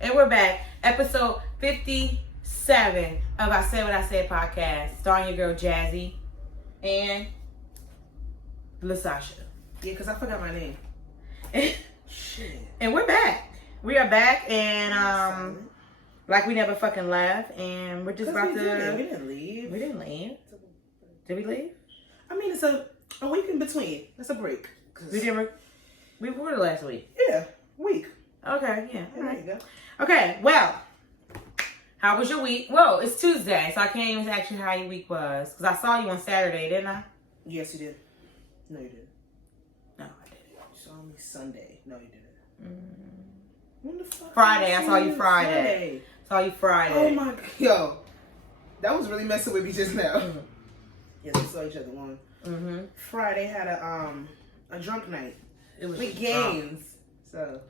And we're back. Episode 57 of I Said What I Said podcast. Starring your girl Jazzy and Sasha. Yeah, because I forgot my name. Shit. And we're back. We are back and like we never fucking left. And we're just about we to... didn't leave. We didn't leave. Did we leave? I mean, it's a week in between. It's a break. We recorded last week. Yeah, week. Okay, yeah. All right. There you go. Okay, well, how was your week? Well, it's Tuesday, so I can't even ask you how your week was. Because I saw you on Saturday, didn't I? Yes, you did. No, you didn't. No, I didn't. You saw me Sunday. No, you didn't. When the fuck? Friday, I saw you Friday. Saw you Friday. Oh my god. Yo, that was really messing with me just now. Yes, we saw each other on Friday. Had a drunk night. It was with games. So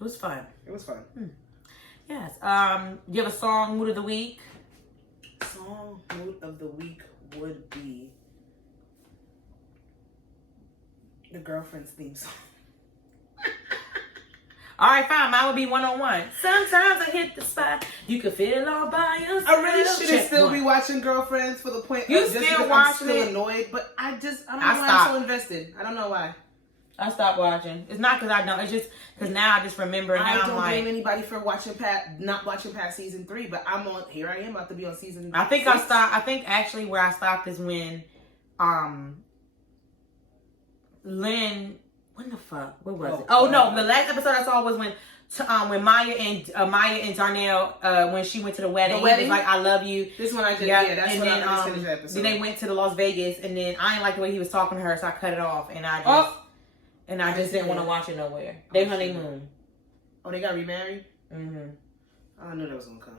it was fun. It was fun. Yes. You have a song mood of the week? Song mood of the week would be the Girlfriend's theme song. All right, fine. Mine would be 101. Sometimes I hit the spot. You can feel all by yourself. I really shouldn't still be watching Girlfriends for the point. You still watching I'm still annoyed, but I don't know why I'm so invested. I don't know why. I stopped watching. It's not because I don't. It's just because now I just remember. And I now don't I'm blame anybody for not watching past season 3, but here I am about to be on season. I think 6. I stopped. I think actually where I stopped is when, Lynn. When the fuck? What was it? Oh no, the last episode I saw was when Maya and Darnell when she went to the wedding. He was like, "I love you." This one I just that's and when then, I just finished the episode. Then they went to the Las Vegas, and then I didn't like the way he was talking to her, so I cut it off, and I just didn't want to watch it nowhere. They honeymoon. Oh, they got remarried? Mm-hmm. I knew that was gonna come.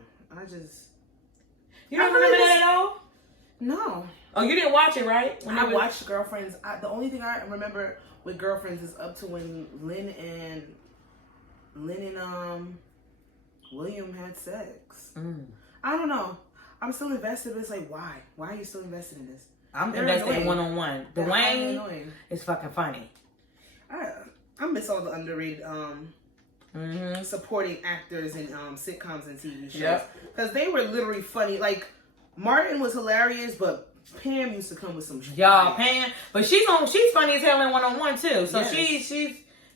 You don't remember that at all? No. Oh, you didn't watch it, right? When I watched Girlfriends, the only thing I remember with Girlfriends is up to when Lynn and William had sex. I don't know. I'm still invested, but it's like, why? Why are you still invested in this? I'm invested in 101. Dwayne is fucking funny. I miss all the underrated supporting actors in sitcoms and TV shows. Because they were literally funny. Like, Martin was hilarious, but Pam used to come with some shit. Y'all, Pam. But she's funny as hell in 101 too. So yes.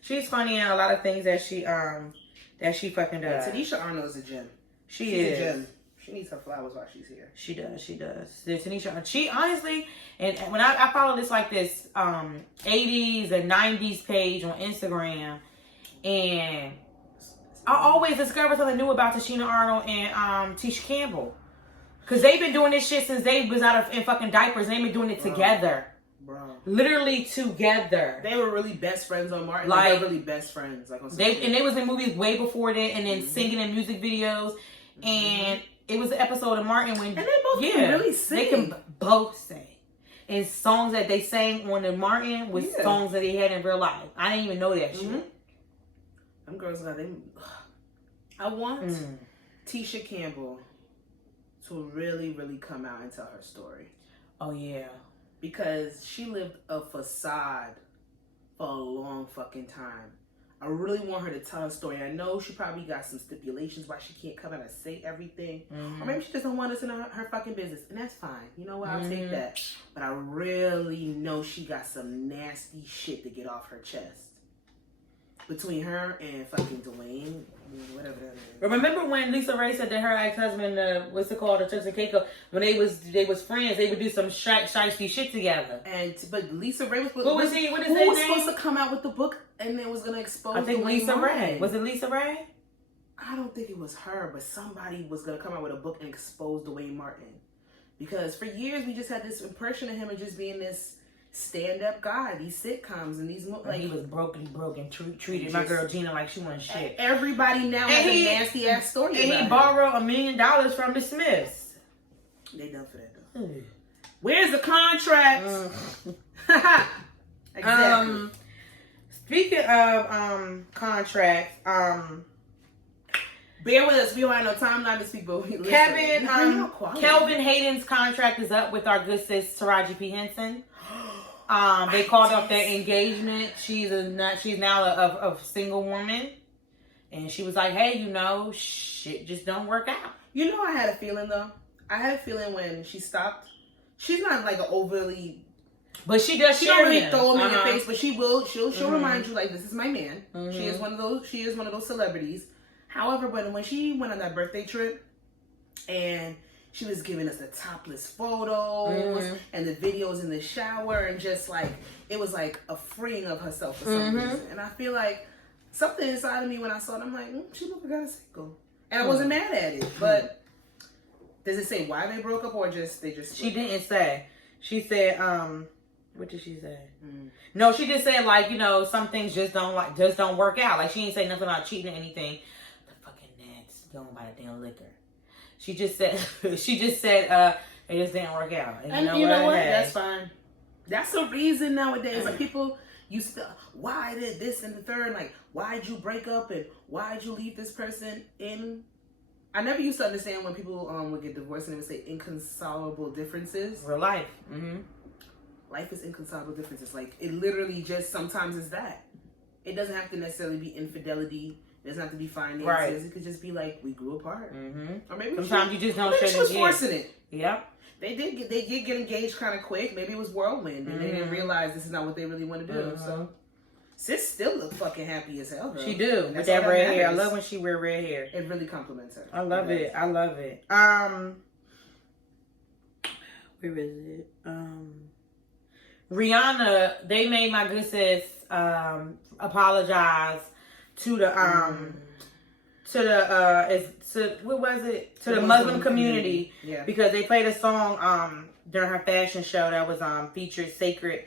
she's funny in a lot of things that she fucking does. And Tanisha Arnold's a gem. She's a gem. She needs her flowers while she's here. She does. Tanisha, she honestly, and when I follow this 80s and 90s page on Instagram, and I always discover something new about Tashina Arnold and Tisha Campbell. Because they've been doing this shit since they was in fucking diapers. They've been doing it together. Bro. Literally together. They were really best friends on Martin. Like, they were really best friends. Like on they was in movies way before that, and then singing in music videos. And it was an episode of Martin when... And they both can really sing. They can both sing. And songs that they sang on the Martin was songs that they had in real life. I didn't even know that shit. Them girls got them... I want Tisha Campbell to really, really come out and tell her story. Oh, yeah. Because she lived a facade for a long fucking time. I really want her to tell her story. I know she probably got some stipulations why she can't come out and say everything. Or maybe she just don't want us in her fucking business. And that's fine. You know what? I'll take that. But I really know she got some nasty shit to get off her chest. Between her and fucking Dwayne, whatever that is. Remember when Lisa Ray said that her ex-husband, what's it called, the Turks and Caicos, when they was friends, they would do some shiesty shit together. But Lisa Ray was... Who was he? What is who his was name? supposed to come out with the book and it was going to expose I think Dwayne Lisa Martin. Ray. Was it Lisa Ray? I don't think it was her, but somebody was going to come out with a book and expose Dwayne Martin. Because for years, we just had this impression of him as just being this stand-up guy, these sitcoms and these... Like, he was broken, treated my girl Gina like she wasn't shit. Everybody now has a nasty-ass story and about he borrowed $1 million from the Smiths. They done for that, though. Where's the contract? Exactly. Speaking of contracts, bear with us. We don't have no timeline this week, but Kelvin Hayden's contract is up with our good sis Taraji P. Henson. They called off their engagement. She's now a single woman. And she was like, hey, you know, shit just don't work out. You know, I had a feeling, though. I had a feeling when she stopped. She's not like an overly... But she does. She don't really throw him in your Uh-huh. face, but she will. She'll remind you, like, this is my man. Mhm. She is one of those. She is one of those celebrities. However, when she went on that birthday trip, and she was giving us the topless photos and the videos in the shower, and just like it was like a freeing of herself for some reason. And I feel like something inside of me when I saw it, I'm like, she looked kind of single, and I wasn't mad at it. But does it say why they broke up, or just they just? She didn't say. She said, what did she say? No, she just said, like, you know, some things just don't work out. Like, she didn't say nothing about cheating or anything. The fucking Nets going by the damn liquor. She just said, it just didn't work out. And you know what? That's fine. That's the reason nowadays. Like, people used to, why did this and the third? Like, why'd you break up and why'd you leave this person in? I never used to understand when people would get divorced and they would say inconsolable differences. Real life. Life is inconsolable differences. Like, it literally just sometimes is that. It doesn't have to necessarily be infidelity. It doesn't have to be finances. Right. It could just be like, we grew apart. Or maybe sometimes you just don't share. She was forcing it. Yep. They did get engaged kind of quick. Maybe it was whirlwind, and they didn't realize this is not what they really want to do. So, sis still look fucking happy as hell, bro. She do with that red hair. I love when she wear red hair. It really compliments her. I love it. I love it. Where is it? Rihanna, they made my good sis apologize to the what was it? To the Muslim community. Yeah. Because they played a song during her fashion show that was featured sacred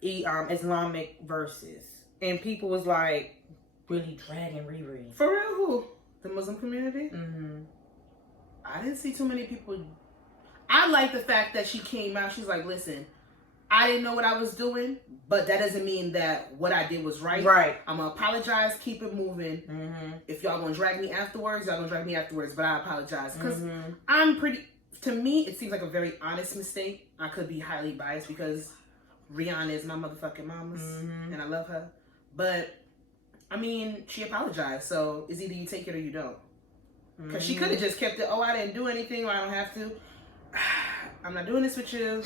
Islamic verses. And people was like really dragging Riri. For real? Who? The Muslim community? I didn't see too many people. I like the fact that she came out. She's like, listen, I didn't know what I was doing, but that doesn't mean that what I did was right. Right. I'm going to apologize, keep it moving. If y'all going to drag me afterwards, y'all going to drag me afterwards, but I apologize. Because to me, it seems like a very honest mistake. I could be highly biased because Rihanna is my motherfucking mama's, and I love her. But, I mean, she apologized, so it's either you take it or you don't. Because she could have just kept it, oh, I didn't do anything, or I don't have to. I'm not doing this with you.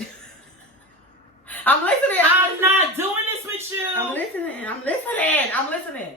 I'm listening. I'm not doing this with you. I'm listening.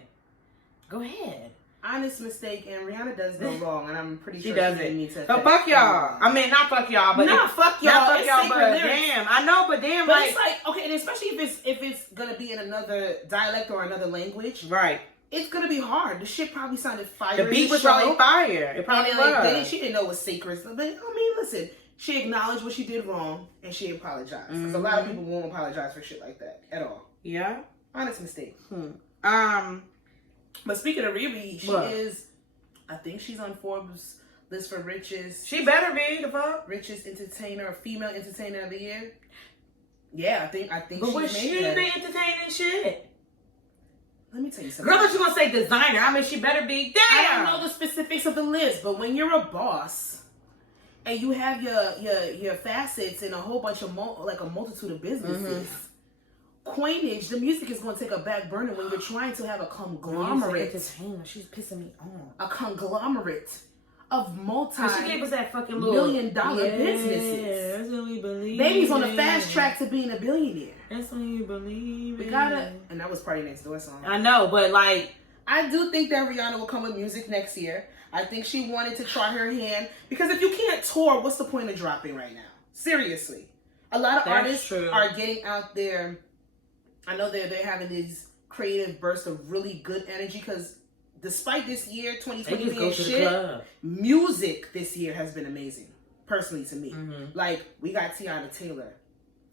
Go ahead. Honest mistake, and Rihanna does no wrong, and I'm pretty she sure does she didn't need to. So fuck y'all. I mean, not fuck y'all, but fuck y'all. Not fuck y'all, but lyrics. damn. I know, but damn, but it's like, okay, and especially if it's gonna be in another dialect or another language, right? It's gonna be hard. The shit probably sounded fire. The beat was probably fire. It probably was. She didn't know it was sacred, but I mean, listen. She acknowledged what she did wrong, and she apologized. Because a lot of people won't apologize for shit like that at all. Yeah. Honest mistake. But speaking of Riri, she is, I think she's on Forbes list for richest. She better be, the fuck? Richest entertainer, or female entertainer of the year. Yeah, I think but she ain't been entertaining shit. Let me tell you something. Girl, but you gonna say designer. I mean, she better be. Damn! I don't know the specifics of the list, but when you're a boss, and you have your facets in a whole bunch of a multitude of businesses. Coinage, the music is going to take a back burner when you're trying to have a conglomerate. She's pissing me off. A conglomerate of she gave us that fucking little million-dollar businesses. That's what we believe. Baby's on the fast track to being a billionaire. That's what you believe. We gotta, and that was Party Next Door song. I know, but like, I do think that Rihanna will come with music next year. I think she wanted to try her hand. Because if you can't tour, what's the point of dropping right now? Seriously. A lot of artists are getting out there. I know they're having these creative bursts of really good energy. Because despite this year, 2020 being shit, music this year has been amazing. Personally to me. Like, we got Tiana Taylor.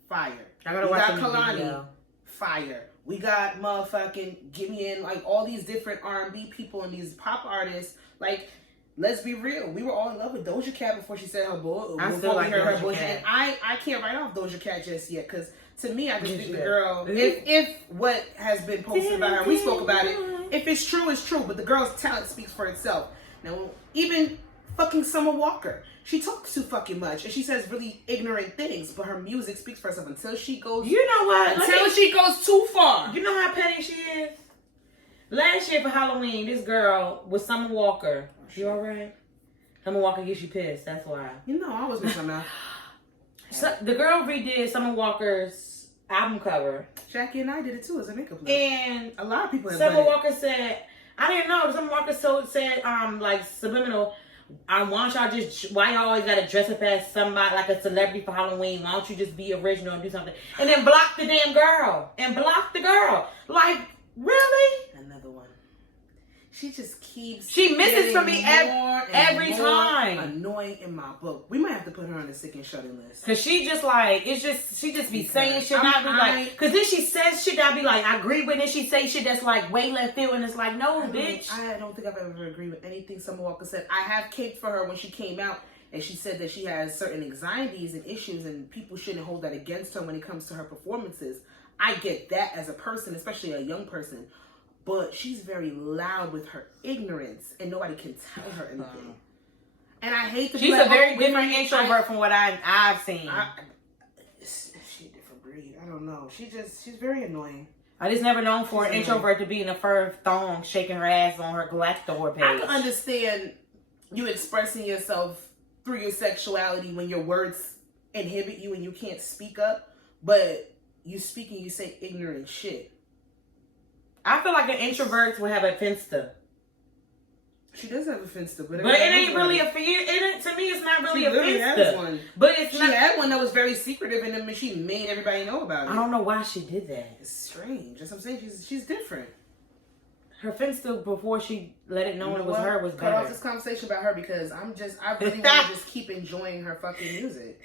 Fire. We got Kalani. Fire. We got motherfucking Gimme In. Like, all these different R&B people and these pop artists. Like, let's be real. We were all in love with Doja Cat before she said her boy. I still like Doja Cat. And I can't write off Doja Cat just yet. Because to me, I just think the girl, if what has been posted about her, we spoke about it. If it's true, it's true. But the girl's talent speaks for itself. Now, even fucking Summer Walker. She talks too fucking much. And she says really ignorant things. But her music speaks for herself until she goes... You know what? Until she goes too far. You know how petty she is? Last year for Halloween, this girl was Summer Walker. You alright? Summer Walker gets you pissed. That's why. You know, I was with Summer. So, the girl redid Summer Walker's album cover. Jackie and I did it too as a makeup look. And a lot of people have Summer done Walker said, I didn't know. Summer Walker said, like, subliminal, why y'all always gotta dress up as somebody, like a celebrity for Halloween? Why don't you just be original and do something? And then block the damn girl. And block the girl. Like, really? Another one. She just keeps. She misses from me every time. Annoying in my book. We might have to put her on the sick and shut-in list. Cause she just like she just be saying shit. Not be like. Cause then she says shit that I be like I agree with. And she say shit that's like way left field, and it's like no, bitch. I don't think I've ever agreed with anything Summer Walker said. I have caked for her when she came out, and she said that she has certain anxieties and issues, and people shouldn't hold that against her when it comes to her performances. I get that as a person, especially a young person. But she's very loud with her ignorance, and nobody can tell her anything. And I hate to be she's like, a very different introvert from what I've seen. She's a different breed. I don't know. She's very annoying. I just never known for an introvert to be in a fur thong shaking her ass on her Glassdoor page. I can understand you expressing yourself through your sexuality when your words inhibit you and you can't speak up, but you speak and you say ignorant shit. I feel like an introvert would have a finsta. She does have a finsta, but it ain't really a fear. To me, it's not really a finsta. Has one. But it's she had one that was very secretive, and then she made everybody know about it. I don't know why she did that. It's strange. That's what I'm saying. She's different. Her finsta before she let it know it was her was better. Cut off this conversation about her because I really want to just keep enjoying her fucking music.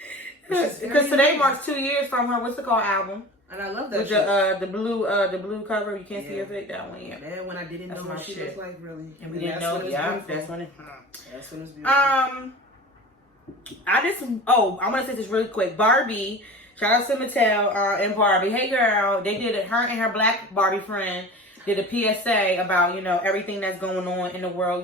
Because today marks 2 years from her what's it called album. And I love that with shit. the blue cover. You can't see her face. That one, yeah. Man, when I didn't know what she looked like, really. And we didn't know. Yeah, that's when it was beautiful. I'm gonna say this really quick. Barbie, shout out to Mattel and Barbie. Hey girl, they did it. Her and her black Barbie friend did a PSA about everything that's going on in the world.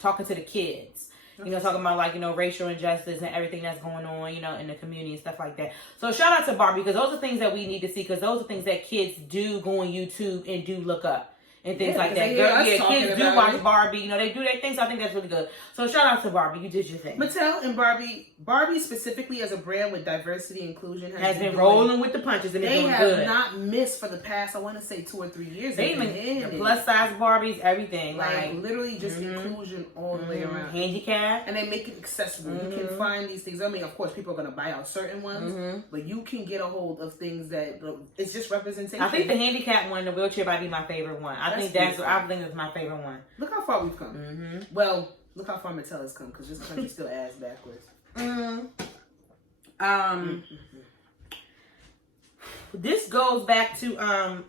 Talking to the kids. Talking about like, racial injustice and everything that's going on, in the community and stuff like that. So shout out to Barbie because those are things that we need to see because those are things that kids do go on YouTube and do look up. And things like that. Kids do watch Barbie. They do their things. So I think that's really good. So shout out to Barbie. You did your thing. Mattel and Barbie specifically as a brand with diversity and inclusion has been rolling with the punches and they doing have good. Not missed for the past, I want to say 2 or 3 years. They even plus size Barbies, everything. Like literally just inclusion all the way around. Handicap. And they make it accessible. You can find these things. I mean, of course, people are going to buy out certain ones, but you can get a hold of things that it's just representation. I think the handicap one, the wheelchair might be my favorite one. I think that's my favorite one. Look how far we've come. Well, look how far Mattel has come because this country's still ass backwards. This goes back to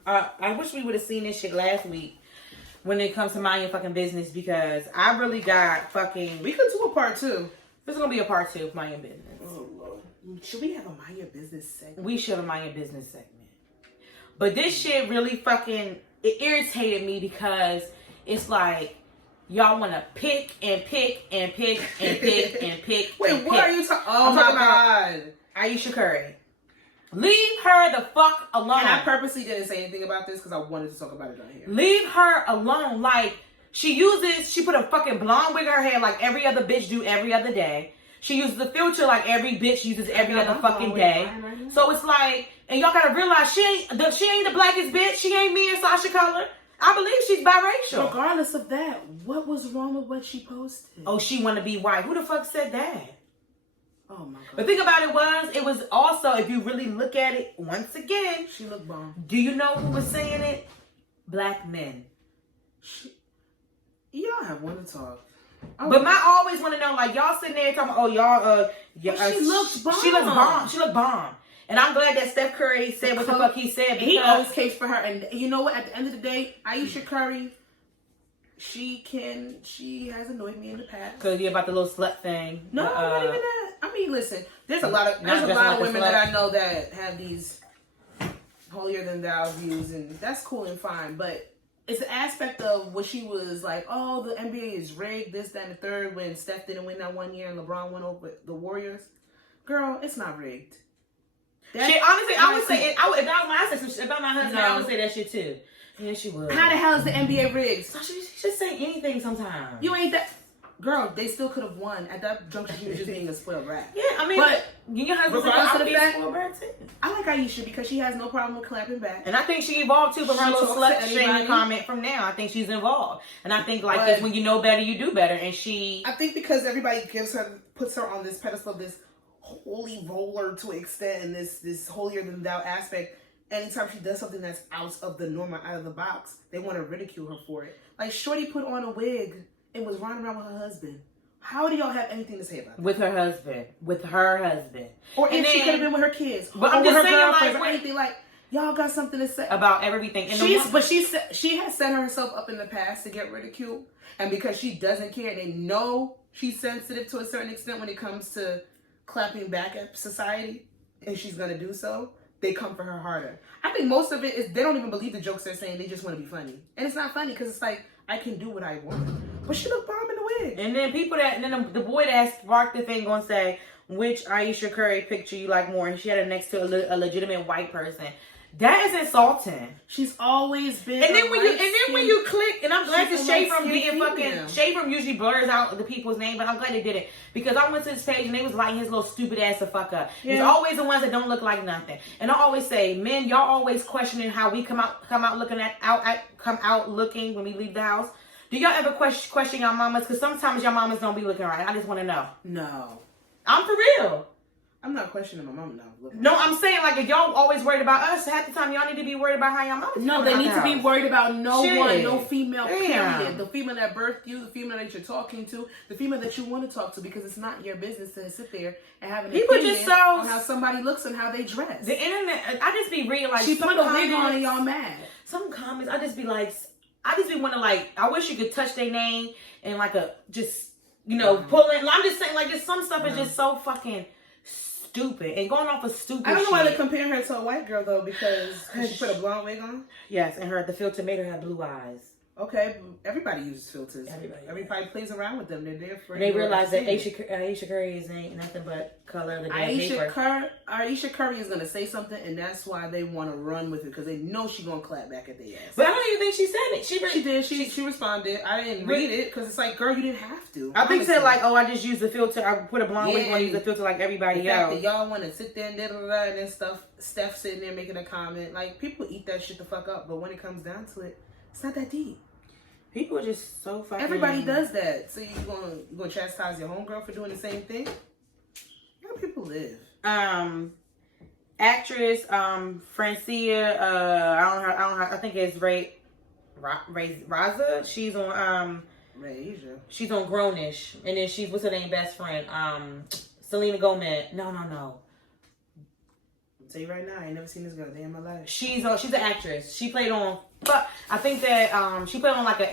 I wish we would have seen this shit last week when it comes to mind your fucking business because I really got fucking. We could do a part 2. There's gonna be a part 2 of Mind Your Business. Oh Lord, should we have a Mind Your Business segment? We should have a Mind Your Business segment. But this shit really fucking it irritated me because it's like y'all want to pick and pick and pick and pick and pick. Wait, what are you talking? Oh my God, Ayesha Curry. Leave her the fuck alone. And I purposely didn't say anything about this because I wanted to talk about it on here. Leave her alone. Like, she put a fucking blonde wig in her hair like every other bitch do every other day. She uses the filter like every bitch uses every other fucking day. So it's like, and y'all gotta realize she ain't the blackest bitch. She ain't me and Sasha color. I believe she's biracial. Regardless of that, what was wrong with what she posted? Oh, she want to be white. Who the fuck said that? Oh my God. The thing about it was also, if you really look at it, once again, she looked bomb. Do you know who was saying it? Black men. Y'all have one to talk. But I always want to know, like, y'all sitting there talking, oh, y'all, she looks bomb. She looks bomb. She looked bomb. And I'm glad that Steph Curry said what the fuck he said. He always caves for her. And you know what? At the end of the day, Ayesha Curry, she has annoyed me in the past. Because you're about the little slut thing. No, not even that. I mean, listen, there's a lot of women that I know that have these holier than thou views, and that's cool and fine. But it's the aspect of what she was like, oh, the NBA is rigged, this, that, and the third, when Steph didn't win that one year and LeBron went over the Warriors. Girl, it's not rigged. Honestly, I would say, if that was my husband, I would say that shit too. Yeah, she would. How the hell is the NBA rigged? Sasha, she just say anything sometimes. You ain't that. Girl, they still could have won. At that juncture, she was just being a spoiled brat. Yeah, I mean, but your husband's regardless of the fact, spoiled brat too. I like Aisha because she has no problem with clapping back. And I think she evolved too from her little slut shaming comment from now. I think she's involved. And I think like this, when you know better, you do better. And she... I think because everybody puts her on this pedestal, this holy roller to an extent, and this holier than thou aspect, anytime she does something that's out of the norm or out of the box, they want to ridicule her for it. Like Shorty put on a wig and was running around with her husband. How do y'all have anything to say about that? With her husband. With her husband. Or if she could have been with her kids. But I'm just saying, like, or anything like, y'all got something to say about everything. And she has set herself up in the past to get ridiculed, and because she doesn't care, and they know she's sensitive to a certain extent when it comes to clapping back at society, and she's gonna do so. They come for her harder. I think most of it is they don't even believe the jokes they're saying. They just want to be funny, and it's not funny because it's like I can do what I want. But she looked bomb in the wig. And then the boy that sparked the thing gonna say, which Aisha Curry picture you like more? And she had her next to a legitimate white person. That is insulting. She's always been. And then when you click, and I'm glad the shade room didn't fucking shade room usually blurs out the people's name, but I'm glad they did it because I went to his page and they was lighting his little stupid ass the fuck up. Yeah. It's always the ones that don't look like nothing. And I always say, men, y'all always questioning how we come out looking when we leave the house. Do y'all ever question y'all mamas? Because sometimes y'all mamas don't be looking right. I just want to know. No, I'm for real. I'm not questioning my mom now. No, I'm saying like if y'all always worried about us, half the time y'all need to be worried about how y'all mama. No, they need to be worried about no one, no female. Damn. Period. The female that birthed you, the female that you're talking to, the female that you want to talk to, because it's not your business to sit there and have an opinion on how somebody looks and how they dress. The internet, I just be reading like she put a wig on and y'all mad. Some comments, I just be wanting like, I wish you could touch their name and like pull in. I'm just saying like just some stuff is just so fucking stupid and going off of stupid I don't know shit. why they compare her to a white girl though, because she put a blonde wig on. Yes, and the filter made her have blue eyes. Okay, everybody uses filters. Everybody plays around with them. They're there for. And they realize that Aisha Curry ain't nothing but color of the damn paper. Aisha Curry is gonna say something, and that's why they want to run with it because they know she's gonna clap back at their ass. But I don't even think she said it. She did. She responded. I didn't read it because it's like, girl, you didn't have to. I think said like, oh, I just used the filter. I put a blonde wig on, use the filter like everybody else. The fact that y'all want to sit there and and then stuff. Steph sitting there making a comment. Like people eat that shit the fuck up, but when it comes down to it, it's not that deep. People are just so fucking... Everybody does that. So you gonna chastise your homegirl for doing the same thing? How people live? Actress, Francia, I think it's Raza. She's on, she's on Grownish. And then what's her name, best friend? Selena Gomez. No. I'll tell you right now, I ain't never seen this girl a day in my life. She's an actress. She played on, I think that, she played on like a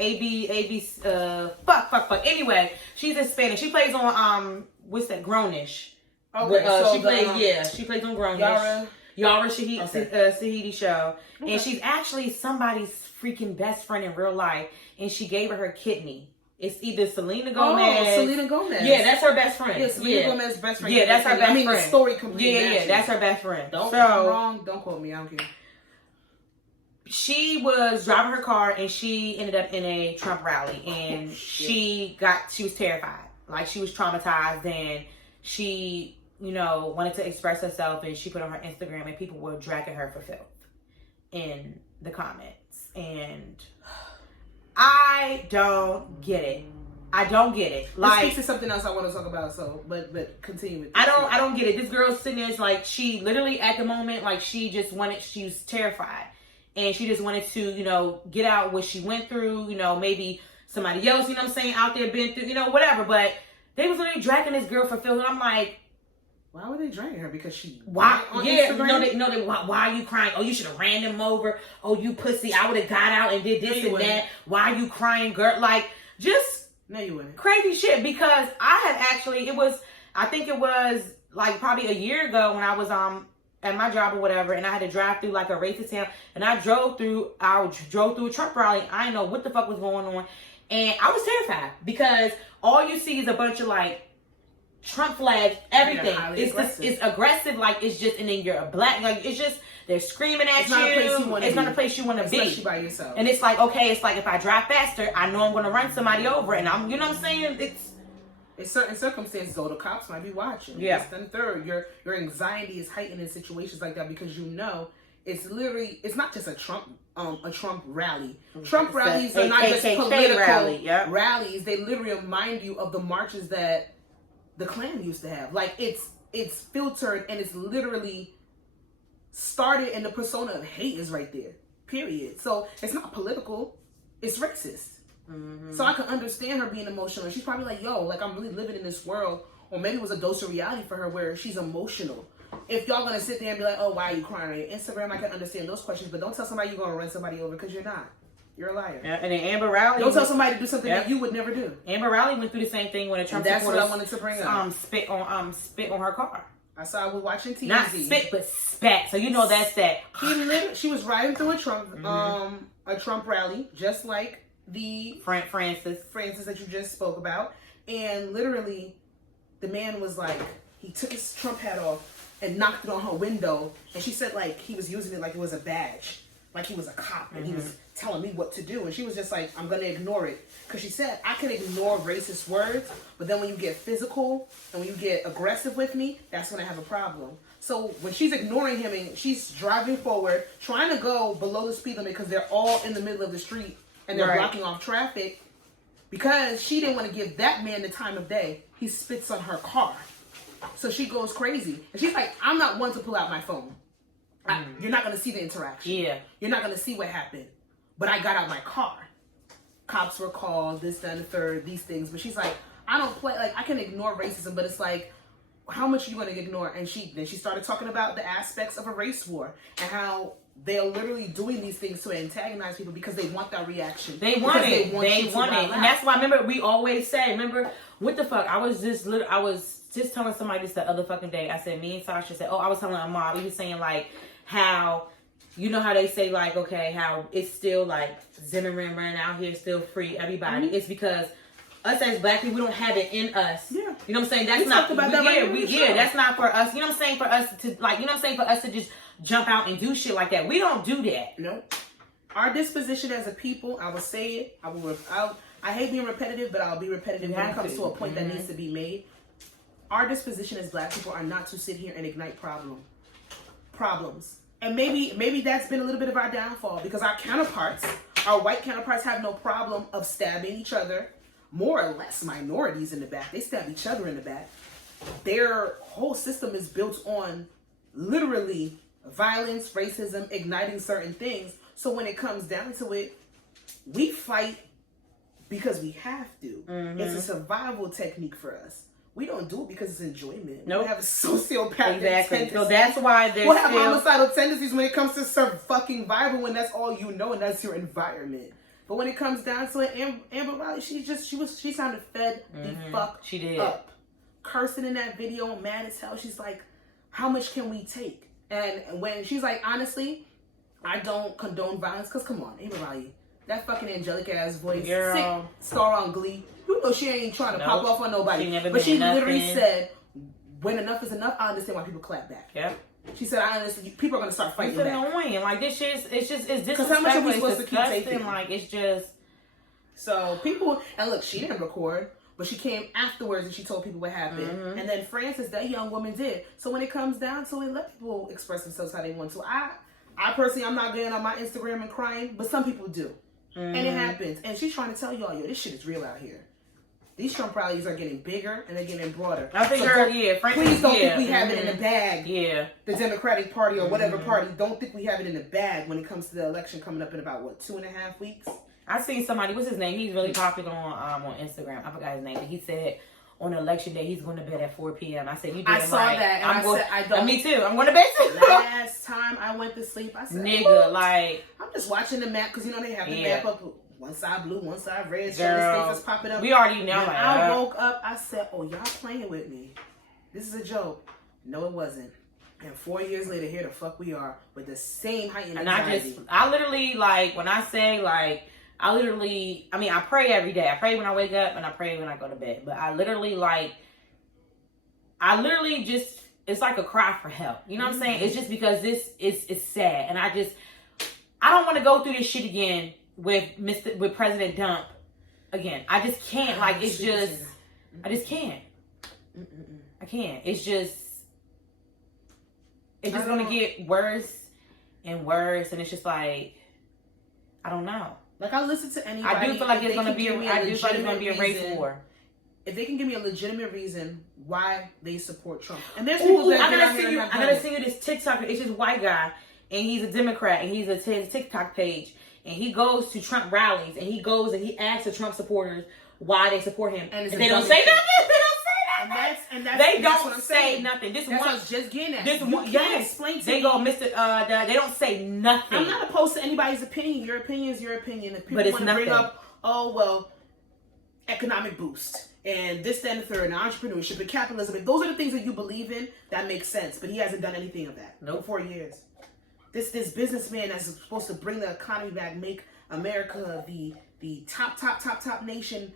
Anyway, she's Hispanic. She plays on, what's that, Grownish. Okay, she plays on Grownish. Yara Shahidi show. Okay. And she's actually somebody's freaking best friend in real life. And she gave her kidney. It's either Selena Gomez. Oh, Selena Gomez. Yeah, that's her best friend. Yeah, Selena Gomez's best friend. Yeah, that's her best friend. The story completely Yeah, that's her best friend. If I'm wrong, don't quote me. I don't care. She was driving her car and she ended up in a Trump rally and she was terrified. Like she was traumatized and she, wanted to express herself and she put on her Instagram and people were dragging her for filth in the comments. And I don't get it. Like, this is something else I want to talk about. So, but continue with this. I don't get it. This girl's sitting there, like she literally at the moment, like she was terrified, and she just wanted to, get out what she went through. Maybe somebody else, out there been through, whatever. But they was literally dragging this girl for filth, and I'm like, why were they dragging her? Because she why? Why are you crying? Oh, you should have ran them over. Oh, you pussy! I would have got out and did this and that. Why are you crying, girl? Like just no, you wouldn't. Crazy shit. Because I had actually, I think it was like probably a year ago when I was at my job or whatever, and I had to drive through like a racist town, and I drove through a Trump rally. I didn't know what the fuck was going on, and I was terrified because all you see is a bunch of like Trump flags, everything. It's aggressive. It's aggressive, like it's just, and then you're a black, like it's just, they're screaming at you. It's not a place you want to be. Especially by yourself. And it's like, okay, it's like if I drive faster, I know I'm going to run somebody over, and I'm, you know what I'm saying? In certain circumstances, though, the cops might be watching. Yeah. Then third, your anxiety is heightened in situations like that because you know it's literally, it's not just a Trump rally. Trump rallies are not just political rallies. They literally remind you of the marches that the Klan used to have. Like it's filtered and it's literally started, and the persona of hate is right there. Period. So it's not political. It's racist. Mm-hmm. So I can understand her being emotional. She's probably like, yo, like I'm really living in this world. Or maybe it was a dose of reality for her where she's emotional. If y'all gonna sit there and be like, oh, why are you crying on your Instagram? I can understand those questions, but don't tell somebody you're gonna run somebody over because you're not. You're a liar. Yeah, and then Amber Rowley. Don't tell somebody to do something that you would never do. Amber Rowley went through the same thing when a Trump supporters. That's what I wanted to bring up. Spit on her car. I saw her watching TV. Not spit, but spat. So you know that's that. She was riding through a Trump rally, just like the Francis that you just spoke about, and literally, the man was like, he took his Trump hat off and knocked it on her window, and she said like he was using it like it was a badge, like he was a cop, and he was telling me what to do, and she was just like, I'm gonna ignore it, because she said I can ignore racist words, but then when you get physical and when you get aggressive with me, that's when I have a problem. So when she's ignoring him and she's driving forward, trying to go below the speed limit because they're all in the middle of the street and they're blocking off traffic, because she didn't want to give that man the time of day, he spits on her car. So she goes crazy. And she's like, I'm not one to pull out my phone. You're not going to see the interaction. Yeah. You're not going to see what happened. But I got out my car. Cops were called, this, that, and the third, these things. But she's like, I don't play, like, I can ignore racism, but it's like, how much are you going to ignore? And then she started talking about the aspects of a race war and how they're literally doing these things to antagonize people because they want that reaction. They want it. They want it. And that's why, remember, we always say, remember, what the fuck? I was just telling somebody this the other fucking day. I said, me and Sasha said, I was telling Amar, we were saying, like, how, you know how they say, like, okay, how it's still, like, Zimmerman running out here, still free, everybody. It's because us as black people, we don't have it in us. Yeah. You know what I'm saying? That's not, that's not for us. You know what I'm saying? For us to, like, you know what I'm saying? For us to just jump out and do shit like that. We don't do that. Nope. Our disposition as a people, I will say it, I hate being repetitive, but I'll be repetitive when it comes to a point that needs to be made. Our disposition as black people are not to sit here and ignite problems. And maybe that's been a little bit of our downfall, because our white counterparts have no problem of stabbing each other, more or less minorities in the back. They stab each other in the back. Their whole system is built on literally violence, racism, igniting certain things. So when it comes down to it, we fight because we have to. It's a survival technique for us. We don't do it because it's enjoyment. Nope. We have sociopathic tendencies. So that's why we'll have homicidal tendencies when it comes to fucking viral, when that's all you know and that's your environment. But when it comes down to it, Amber Rowley, she sounded fed the fuck up. Cursing in that video, mad as hell. She's like, how much can we take? And when she's like, honestly, I don't condone violence, because come on, Amber Rowley, that fucking angelic ass voice, sick star on Glee. You know she ain't trying to pop off on nobody. But she literally said, when enough is enough, I understand why people clap back. Yep. She said, I understand. People are going to start fighting back. It's annoying. Like, this shit, it's disrespectful. Because how much are we supposed to keep taking? Like, it's just... So, people... And look, she didn't record, but she came afterwards and she told people what happened. And then Frances, that young woman, did. So, when it comes down to it, let people express themselves how they want to. I personally, I'm not getting on my Instagram and crying, but some people do. And it happens. And she's trying to tell y'all, yo, this shit is real out here. These Trump rallies are getting bigger and they're getting broader. I think please don't think we have it in the bag. Yeah. The Democratic Party or whatever party, don't think we have it in the bag when it comes to the election coming up in about, 2.5 weeks? I seen somebody, what's his name? He's really popular on Instagram. I forgot his name, but he said on election day he's going to bed at 4 p.m. I said, you did I saw right. that, and I said, I don't. Me too. I'm going to bed too. Last time I went to sleep, I said, nigga, like, I'm just watching the map, because, they have the map up. One side blue, one side red. Girl, things popping up. We already know. When I woke up, I said, oh, y'all playing with me. This is a joke. No, it wasn't. And 4 years later, here the fuck we are with the same heightened anxiety. I literally, like, when I say, like, I pray every day. I pray when I wake up and I pray when I go to bed. But I literally, like, I literally just, it's like a cry for help. You know what I'm saying? It's just because this is sad. And I don't want to go through this shit again with President Dump again. I just can't. Like, it's just, I just can't. I can't. It's just going to get worse and worse. And it's just like, I don't know. Like, I listen to anybody. I do feel like it's going to be a race war. If they can give me a legitimate reason why they support Trump. And there's people that I gotta send you this TikTok. It's this white guy, and he's a Democrat, and he's a TikTok page, and he goes to Trump rallies, and he goes and he asks the Trump supporters why they support him, and they don't say nothing. They don't say nothing. That's what I was just getting at. Explain to me. They go, they don't say nothing. I'm not opposed to anybody's opinion. Your opinion is your opinion. If people want to bring up, economic boost and this, that, and the third, and entrepreneurship and capitalism, if those are the things that you believe in, that makes sense. But he hasn't done anything of that. Nope. For 4 years. This businessman that's supposed to bring the economy back, make America the top nation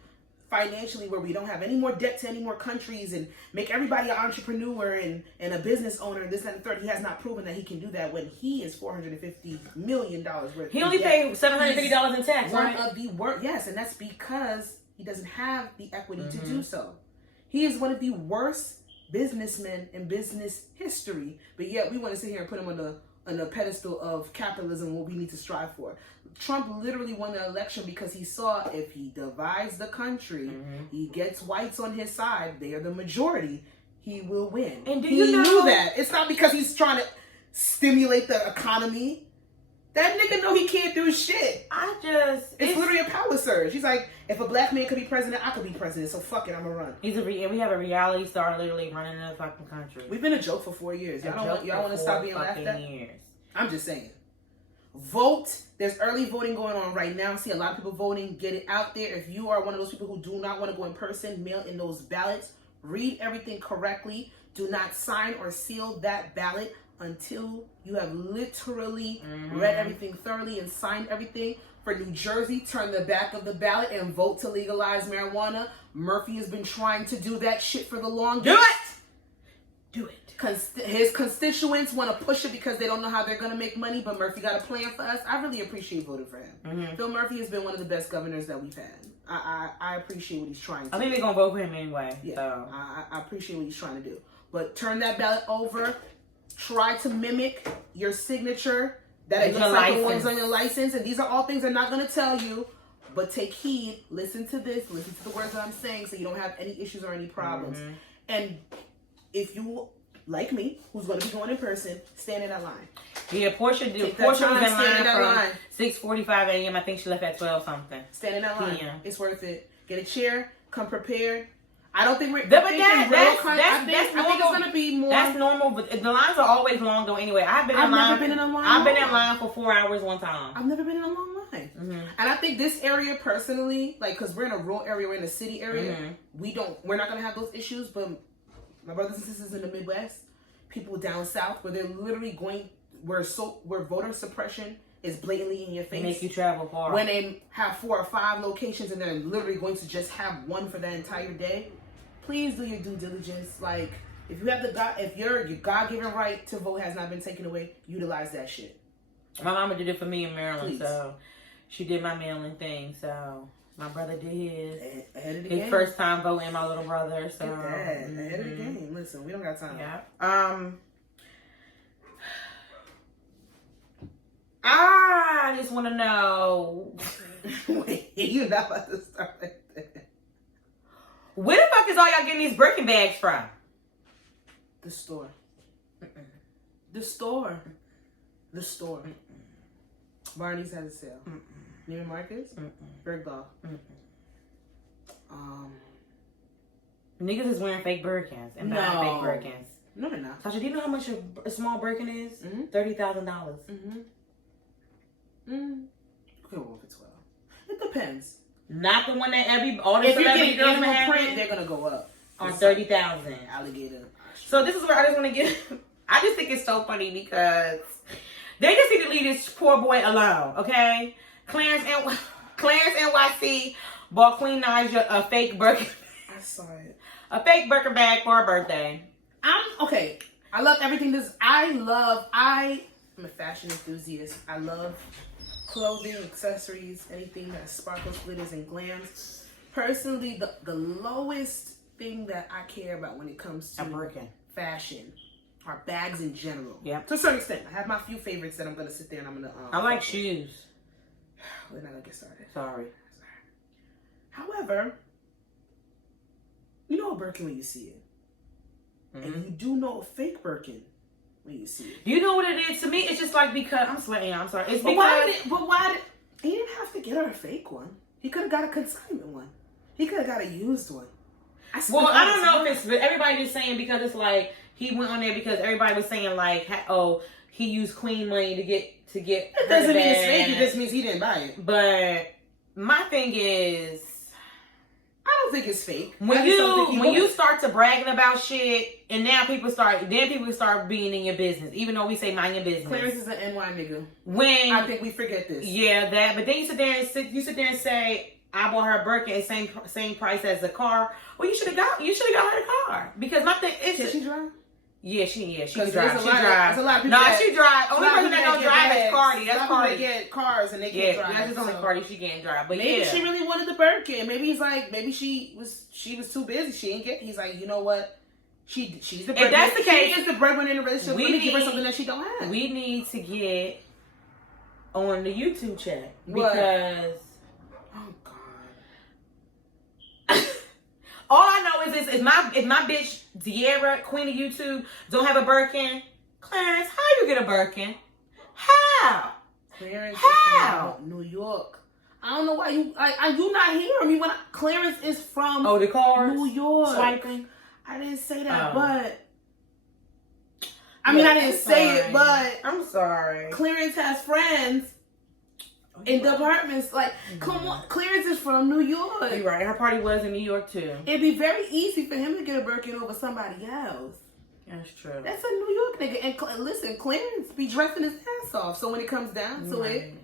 financially, where we don't have any more debt to any more countries, and make everybody an entrepreneur and a business owner, this, that, and the third. He has not proven that he can do that when he is $450 million worth. He only paid $750 in tax, right? One of the worst, yes, and that's because he doesn't have the equity to do so. He is one of the worst businessmen in business history, but yet we want to sit here and put him on the pedestal of capitalism, what we need to strive for. Trump literally won the election because he saw if he divides the country, he gets whites on his side, they are the majority, he will win. And he knew that. It's not because he's trying to stimulate the economy. That nigga know he can't do shit. It's literally a power surge. He's like, if a black man could be president, I could be president. So fuck it, I'm gonna run. We have a reality star literally running the fucking country. We've been a joke for 4 years. Y'all want to stop being laughed at? I'm just saying. Vote. There's early voting going on right now. See a lot of people voting. Get it out there. If you are one of those people who do not want to go in person, mail in those ballots. Read everything correctly. Do not sign or seal that ballot until you have literally read everything thoroughly and signed everything. For New Jersey, turn the back of the ballot and vote to legalize marijuana. Murphy has been trying to do that shit for the longest. Do it. His constituents want to push it because they don't know how they're going to make money, but Murphy got a plan for us. I really appreciate voting for him. Phil Murphy has been one of the best governors that we've had. I appreciate what he's trying to do. I think they're going to vote for him anyway. Yeah, so. I appreciate what he's trying to do. But turn that ballot over. Try to mimic your signature. That it looks like the ones on your license. And these are all things I'm not going to tell you. But take heed. Listen to this. Listen to the words that I'm saying so you don't have any issues or any problems. And if you, like me, who's going to be going in person, stand in that line. Yeah, Portia was in line from 6:45 a.m. I think she left at 12 something. Stand in that line. Yeah. It's worth it. Get a chair. Come prepared. I don't think we're. I think it's going to be more. That's normal, but the lines are always long though. Anyway, I've been in line for 4 hours one time. I've never been in a long line, and I think this area personally, like, because we're in a rural area, we're in a city area, we're not going to have those issues. But my brothers and sisters in the Midwest, people down south, where they're literally where voter suppression is blatantly in your face. They make you travel far. When they have 4 or 5 locations and they're literally going to just have one for that entire day, please do your due diligence. Like, if you have if your God-given right to vote has not been taken away, utilize that shit. My mama did it for me in Maryland, so she did my mailing thing. So my brother did his. Ahead of the game. His first time voting, my little brother. So ahead of the game. Listen, we don't got time. Yeah. I just want to know. Wait, you're not about to start like that. Where the fuck is all y'all getting these Birkin bags from? The store. The store. The store. Barney's has a sale. Neiman Marcus. Bergdorf. Niggas is wearing fake Birkins and buying fake Birkins. No, they're not. Sasha, do you know how much a small Birkin is? $30,000. Okay, well, for 12. It depends. Not the one that all the celebrity girls are having. They're gonna go up on 30,000. Alligator. So this is where I just want to get. I just think it's so funny because they just need to leave this poor boy alone, okay? Clarence NYC bought Queen Naija a fake Birkin. I saw it. A fake Birkin bag for her birthday. Okay. I love everything. I'm a fashion enthusiast. I love clothing, accessories, anything that sparkles, glitters, and glams. Personally, the lowest thing that I care about when it comes to fashion are bags in general. Yeah. To a certain extent. I have my few favorites that I'm going to sit there and I'm going to... I like shoes. We're not going to get started. Sorry. However, you know a Birkin when you see it. Mm-hmm. And you do know a fake Birkin when you see it. Do you know what it is? To me, it's just like because... I'm sweating. I'm sorry. It's because... Why did... He didn't have to get her a fake one. He could have got a consignment one. He could have got a used one. I don't know if it's... But everybody just saying because it's like... He went on there because everybody was saying like, oh, he used queen money to get. It doesn't mean it's fake. It just means he didn't buy it. But my thing is, I don't think it's fake. When you start to bragging about shit, and now people start being in your business, even though we say mind your business. Clarence is an NY nigga. When I think we forget this. Yeah, that. But then you sit there and say, I bought her a Birkin at same price as the car. Well, you should have got her the car because my thing is. Can she drive? Yeah, she drives. She drives. There's a lot of people. Nah, she drives. Only person that don't drive is Cardi. That's Cardi. They get cars and they can't drive. That's just only Cardi. She can't drive. But maybe she really wanted the Birkin. Maybe he's like, maybe she was too busy. She didn't get. He's like, you know what? She's the breadwinner. If that's the case, she is the breadwinner in the relationship. Let me give her something that she don't have. We need to get on the YouTube chat because. Oh God. All I know is this: if my bitch Diera, queen of YouTube, don't have a Birkin, Clarence, how you get a Birkin? How? Clarence how? Is from New York. I don't know why you not hearing me when Clarence is from the cars? New York. Swiping. I didn't say that, but I didn't say it, but I'm sorry. Clarence has friends in departments. Like, come on, Clarence is from New York. You're right. Her party was in New York too. It'd be very easy for him to get a Birkin over somebody else. That's true. That's a New York nigga. And listen, Clarence be dressing his ass off. So when it comes down to it,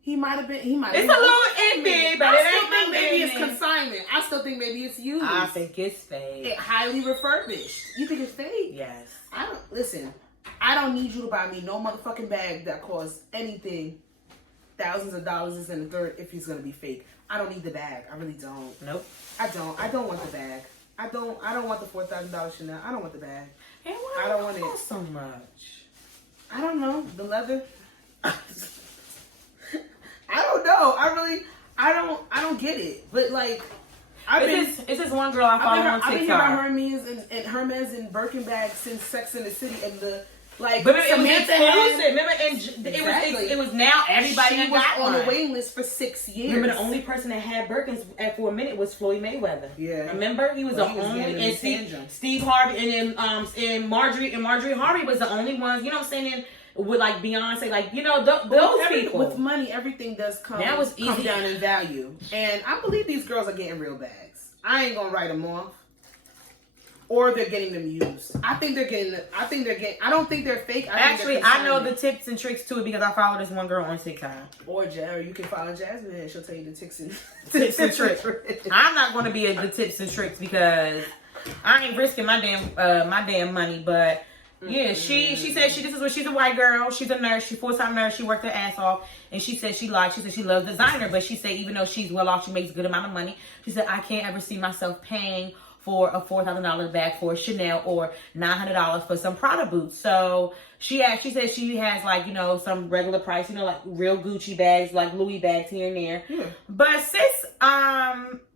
he might have been. It's a little iffy, but I still think maybe it's consignment. I still think maybe it's used. I think it's fake. It highly refurbished. You think it's fake? Yes. I don't need you to buy me no motherfucking bag that costs anything. Thousands of dollars is in the dirt if he's gonna be fake. I don't need the bag. I really don't. Nope. I don't want the bag. I don't want the $4,000 Chanel. I don't want the bag. And why I don't want it so much. I don't know. The leather. I don't know. I don't get it. But like, it's this one girl I follow on TikTok. I've been hearing about Hermes and Birkin bags since Sex and the City and the. Like, but it was exclusive. Remember, it was now everybody she was on the waiting list for 6 years. Remember, the only person that had Birkins for a minute was Floyd Mayweather. Yeah. Remember, he was the only. And Steve Harvey and then Marjorie Harvey was the only ones. You know what I'm saying? With like Beyonce, like those people with money, everything does come down in value. And I believe these girls are getting real bags. I ain't gonna write them off. Or they're getting them used. I don't think they're fake. I know the tips and tricks to it because I follow this one girl on TikTok. Or you can follow Jasmine and she'll tell you the tips and tricks. I'm not going to be the tips and tricks because I ain't risking my damn money. But yeah, she said she's a white girl. She's a nurse. She's a full-time nurse. She worked her ass off. And she said she loves designer. But she said even though she's well off, she makes a good amount of money. She said, I can't ever see myself paying for a $4,000 bag for Chanel or $900 for some Prada boots. So she said she has like, some regular price, like real Gucci bags, like Louis bags here and there. Yeah. But sis,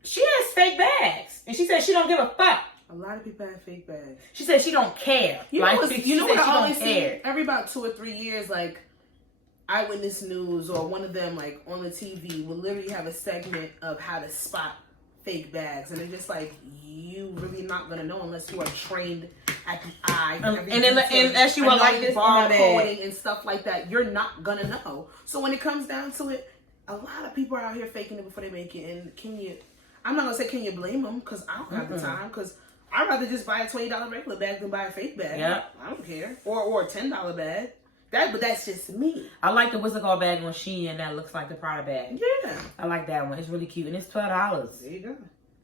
she has fake bags. And she said she don't give a fuck. A lot of people have fake bags. She said she don't care. You know what I always see? Every about 2 or 3 years, like Eyewitness News or one of them like on the TV will literally have a segment of how to spot fake bags, and they're just like, you really not gonna know unless you are trained at the eye and as you are like this barcoding and stuff like that. You're not gonna know. So when it comes down to it, a lot of people are out here faking it before they make it. And I'm not gonna say can you blame them, because I don't have the time, because I'd rather just buy a $20 regular bag than buy a fake bag. Yeah, I don't care. Or a $10 bag. But that's just me. I like the what's it called bag on Shein that looks like the Prada bag. Yeah. I like that one. It's really cute. And it's $12. There you go.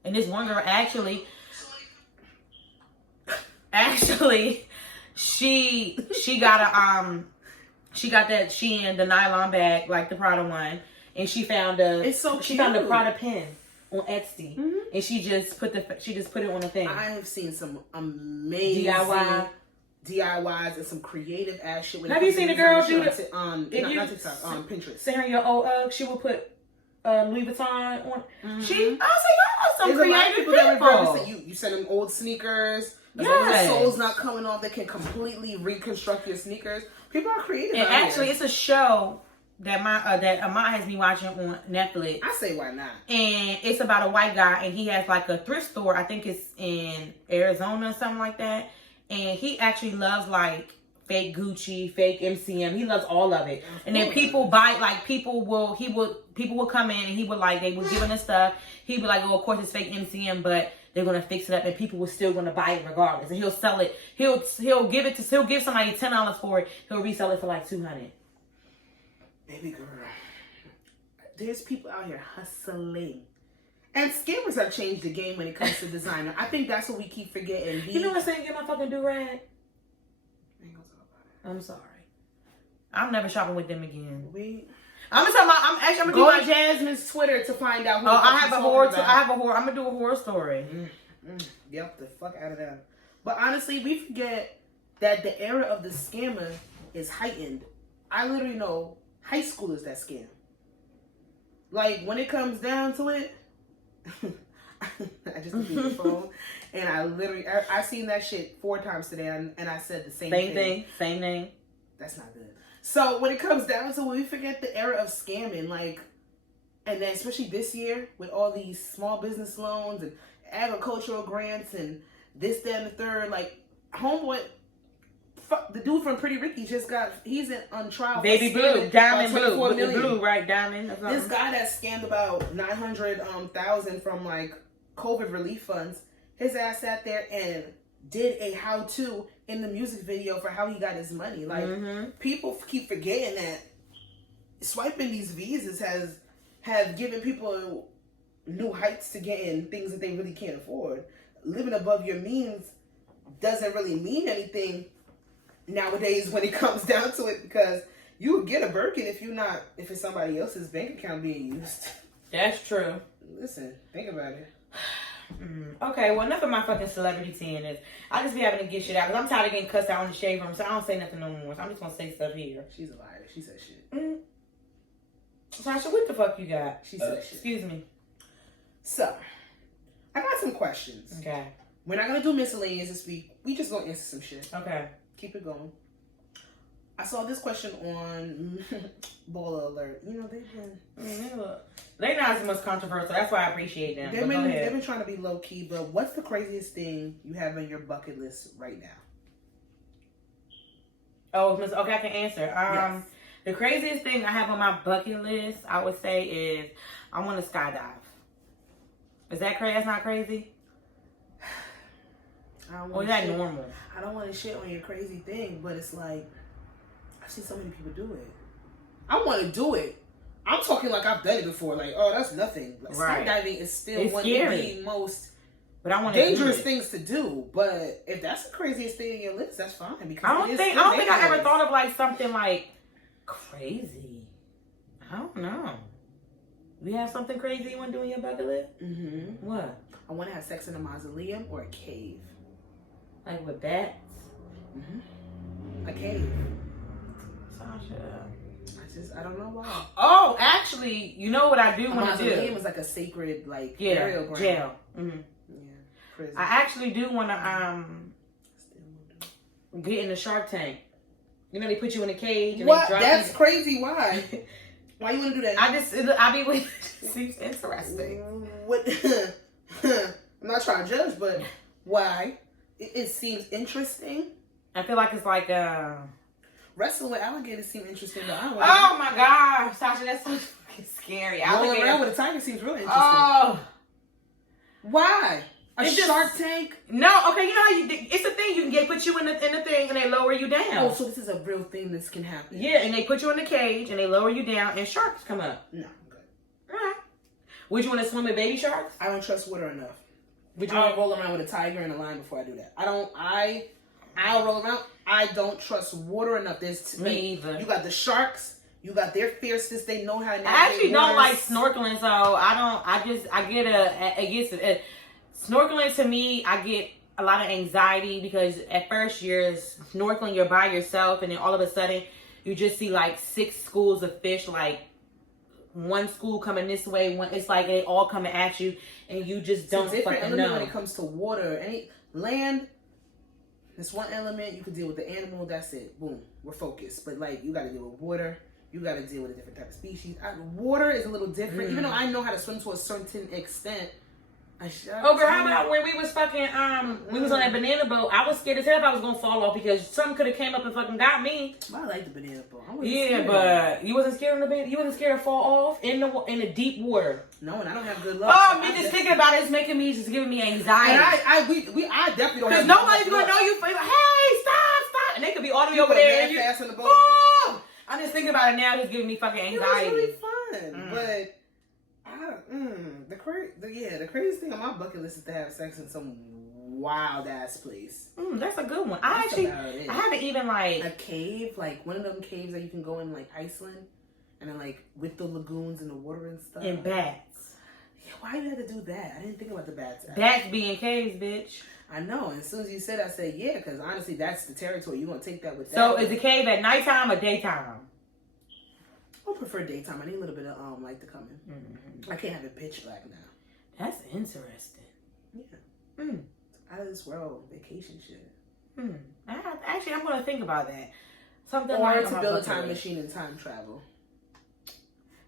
And this one girl actually... actually, she got a that Shein, the nylon bag, like the Prada one, and she found she found a Prada pen on Etsy, and she just put it on a thing. I have seen some amazing DIYs and some creative ass shit. Have you seen the girl do that on TikTok, on Pinterest? Send her your old Ugg, she will put Louis Vuitton on. I say y'all are some creative people. That you send them old sneakers. As long as the sole's not coming off, they can completely reconstruct your sneakers. People are creative. And actually, it's a show that Amon has me watching on Netflix. I say why not? And it's about a white guy, and he has like a thrift store. I think it's in Arizona or something like that. And he actually loves like fake Gucci, fake MCM. He loves all of it. And then people buy, like people will come in and he would like, they would give him the stuff. He'd be like, oh, of course it's fake MCM, but they're gonna fix it up, and people were still gonna buy it regardless. And he'll sell it. He'll give somebody $10 for it. He'll resell it for like $200. Baby girl, there's people out here hustling, and scammers have changed the game when it comes to designer. I think that's what we keep forgetting. You know what I'm saying? Get my fucking do-rag. I'm sorry. I'm never shopping with them again. I'm gonna do my Jasmine's Twitter to find out. I have a horror. I'm gonna do a horror story. Yep, the fuck out of them. But honestly, we forget that the era of the scammer is heightened. I literally know high schoolers that scam. Like when it comes down to it, I just looked at the phone and I seen that shit 4 times today, and I said the same thing. Same name. That's not good. So when it comes down to it, we forget the era of scamming, like, and then especially this year with all these small business loans and agricultural grants and this, that, and the third. Like, homeboy, the dude from Pretty Ricky he's on trial. Baby Blue, Diamond Blue, with the blue, right? Diamond. This guy that scammed about $900,000 from like COVID relief funds. His ass sat there and did a how-to in the music video for how he got his money. Like, people keep forgetting that swiping these visas have given people new heights to get in things that they really can't afford. Living above your means doesn't really mean anything nowadays when it comes down to it, because you get a Birkin if it's somebody else's bank account being used. That's true. Listen, think about it. Okay, well, enough of my fucking celebrity tears. I just be having to get shit out because I'm tired of getting cussed out in the shade room, so I don't say nothing no more. So I'm just gonna say stuff here. She's a liar. She said shit. Sasha, what the fuck you got? She said shit. Excuse me. So, I got some questions. Okay. We're not gonna do miscellaneous this week. We just gonna answer some shit. Okay. Keep it going. I saw this question on Baller Alert. You know, they're not as much controversial. That's why I appreciate them. They've been trying to be low key, but what's the craziest thing you have on your bucket list right now? Oh, okay, I can answer. Yes. The craziest thing I have on my bucket list, I would say, is I want to skydive. Is that crazy? That's not crazy? Or is that normal? I don't want to shit on your crazy thing, but it's like, I've seen so many people do it. I want to do it. I'm talking like I've done it before. Like, oh, that's nothing. Like, skydiving is still one of the most dangerous things to do. But if that's the craziest thing in your list, that's fine. Because I don't think I ever thought of like something like crazy. I don't know. You have something crazy you want to do in your bucket list? What? I want to have sex in a mausoleum or a cave. Like with bats? A cave. Sasha. I don't know why. Oh, actually, you know what I do want to do? Mausoleum is like a sacred, like, burial ground. Jail. Yeah, crazy. I actually do want to get in the Shark Tank. You know, they put you in a cage. And what? They drop That's you. Crazy. Why? Why you want to do that? I be with. Seems interesting. What? I'm not trying to judge, but why? It seems interesting. I feel like it's like wrestling with alligators seem interesting, but I don't Oh my gosh, Sasha, that's so fucking scary. Rolling around with a tiger seems really interesting. Oh, why? Shark Tank? No, okay. You know how it's a thing. You can put you in the thing and they lower you down. Oh, so this is a real thing. This can happen. Yeah, and they put you in the cage and they lower you down and sharks come up. No, I'm good. All right. Would you want to swim with baby sharks? I don't trust water enough. I'll roll around with a tiger and a lion before I do that. I'll roll around. I don't trust water enough. Me either. You got the sharks. You got their fierceness. They know how to navigate I actually don't like waters. snorkeling, so snorkeling to me, I get a lot of anxiety because at first you're snorkeling, you're by yourself, and then all of a sudden you just see like 6 schools of fish, like one school coming this way, it's like they all coming at you, and you just don't fucking know. When it comes to water, any land, there's one element you can deal with the animal. That's it. Boom, we're focused. But like you got to deal with water. You got to deal with a different type of species. Water is a little different. Even though I know how to swim to a certain extent. Girl, how about when we was fucking, we was on that banana boat, I was scared as hell if I was going to fall off because something could have came up and fucking got me. I like the banana boat. Yeah, but you wasn't scared of you wasn't scared to fall off in the deep water. No, and I don't have good luck. Oh, me just thinking about it is making me, just giving me anxiety. And I definitely don't have. Because nobody's going to know you. Hey, stop. And they could be all the way over there. And fast on the boat. Oh, I'm just thinking about it now. It's giving me fucking anxiety. It was really fun, but the craziest thing on my bucket list is to have sex in some wild ass place. That's a good one. I haven't even like a cave, like one of them caves that you can go in, like Iceland, and then like with the lagoons and the water and stuff. And bats. Yeah, why you had to do that? I didn't think about the bats. Bats be in caves, bitch. I know. And as soon as you said, I said yeah, because honestly, that's the territory. You're gonna take that with that. So is the cave at nighttime or daytime? I prefer daytime. I need a little bit of light to come in. I can't have it pitch black now. That's interesting. Yeah. Out of this world vacation shit. Actually, I'm gonna think about that. Something or like to build a time machine and time travel.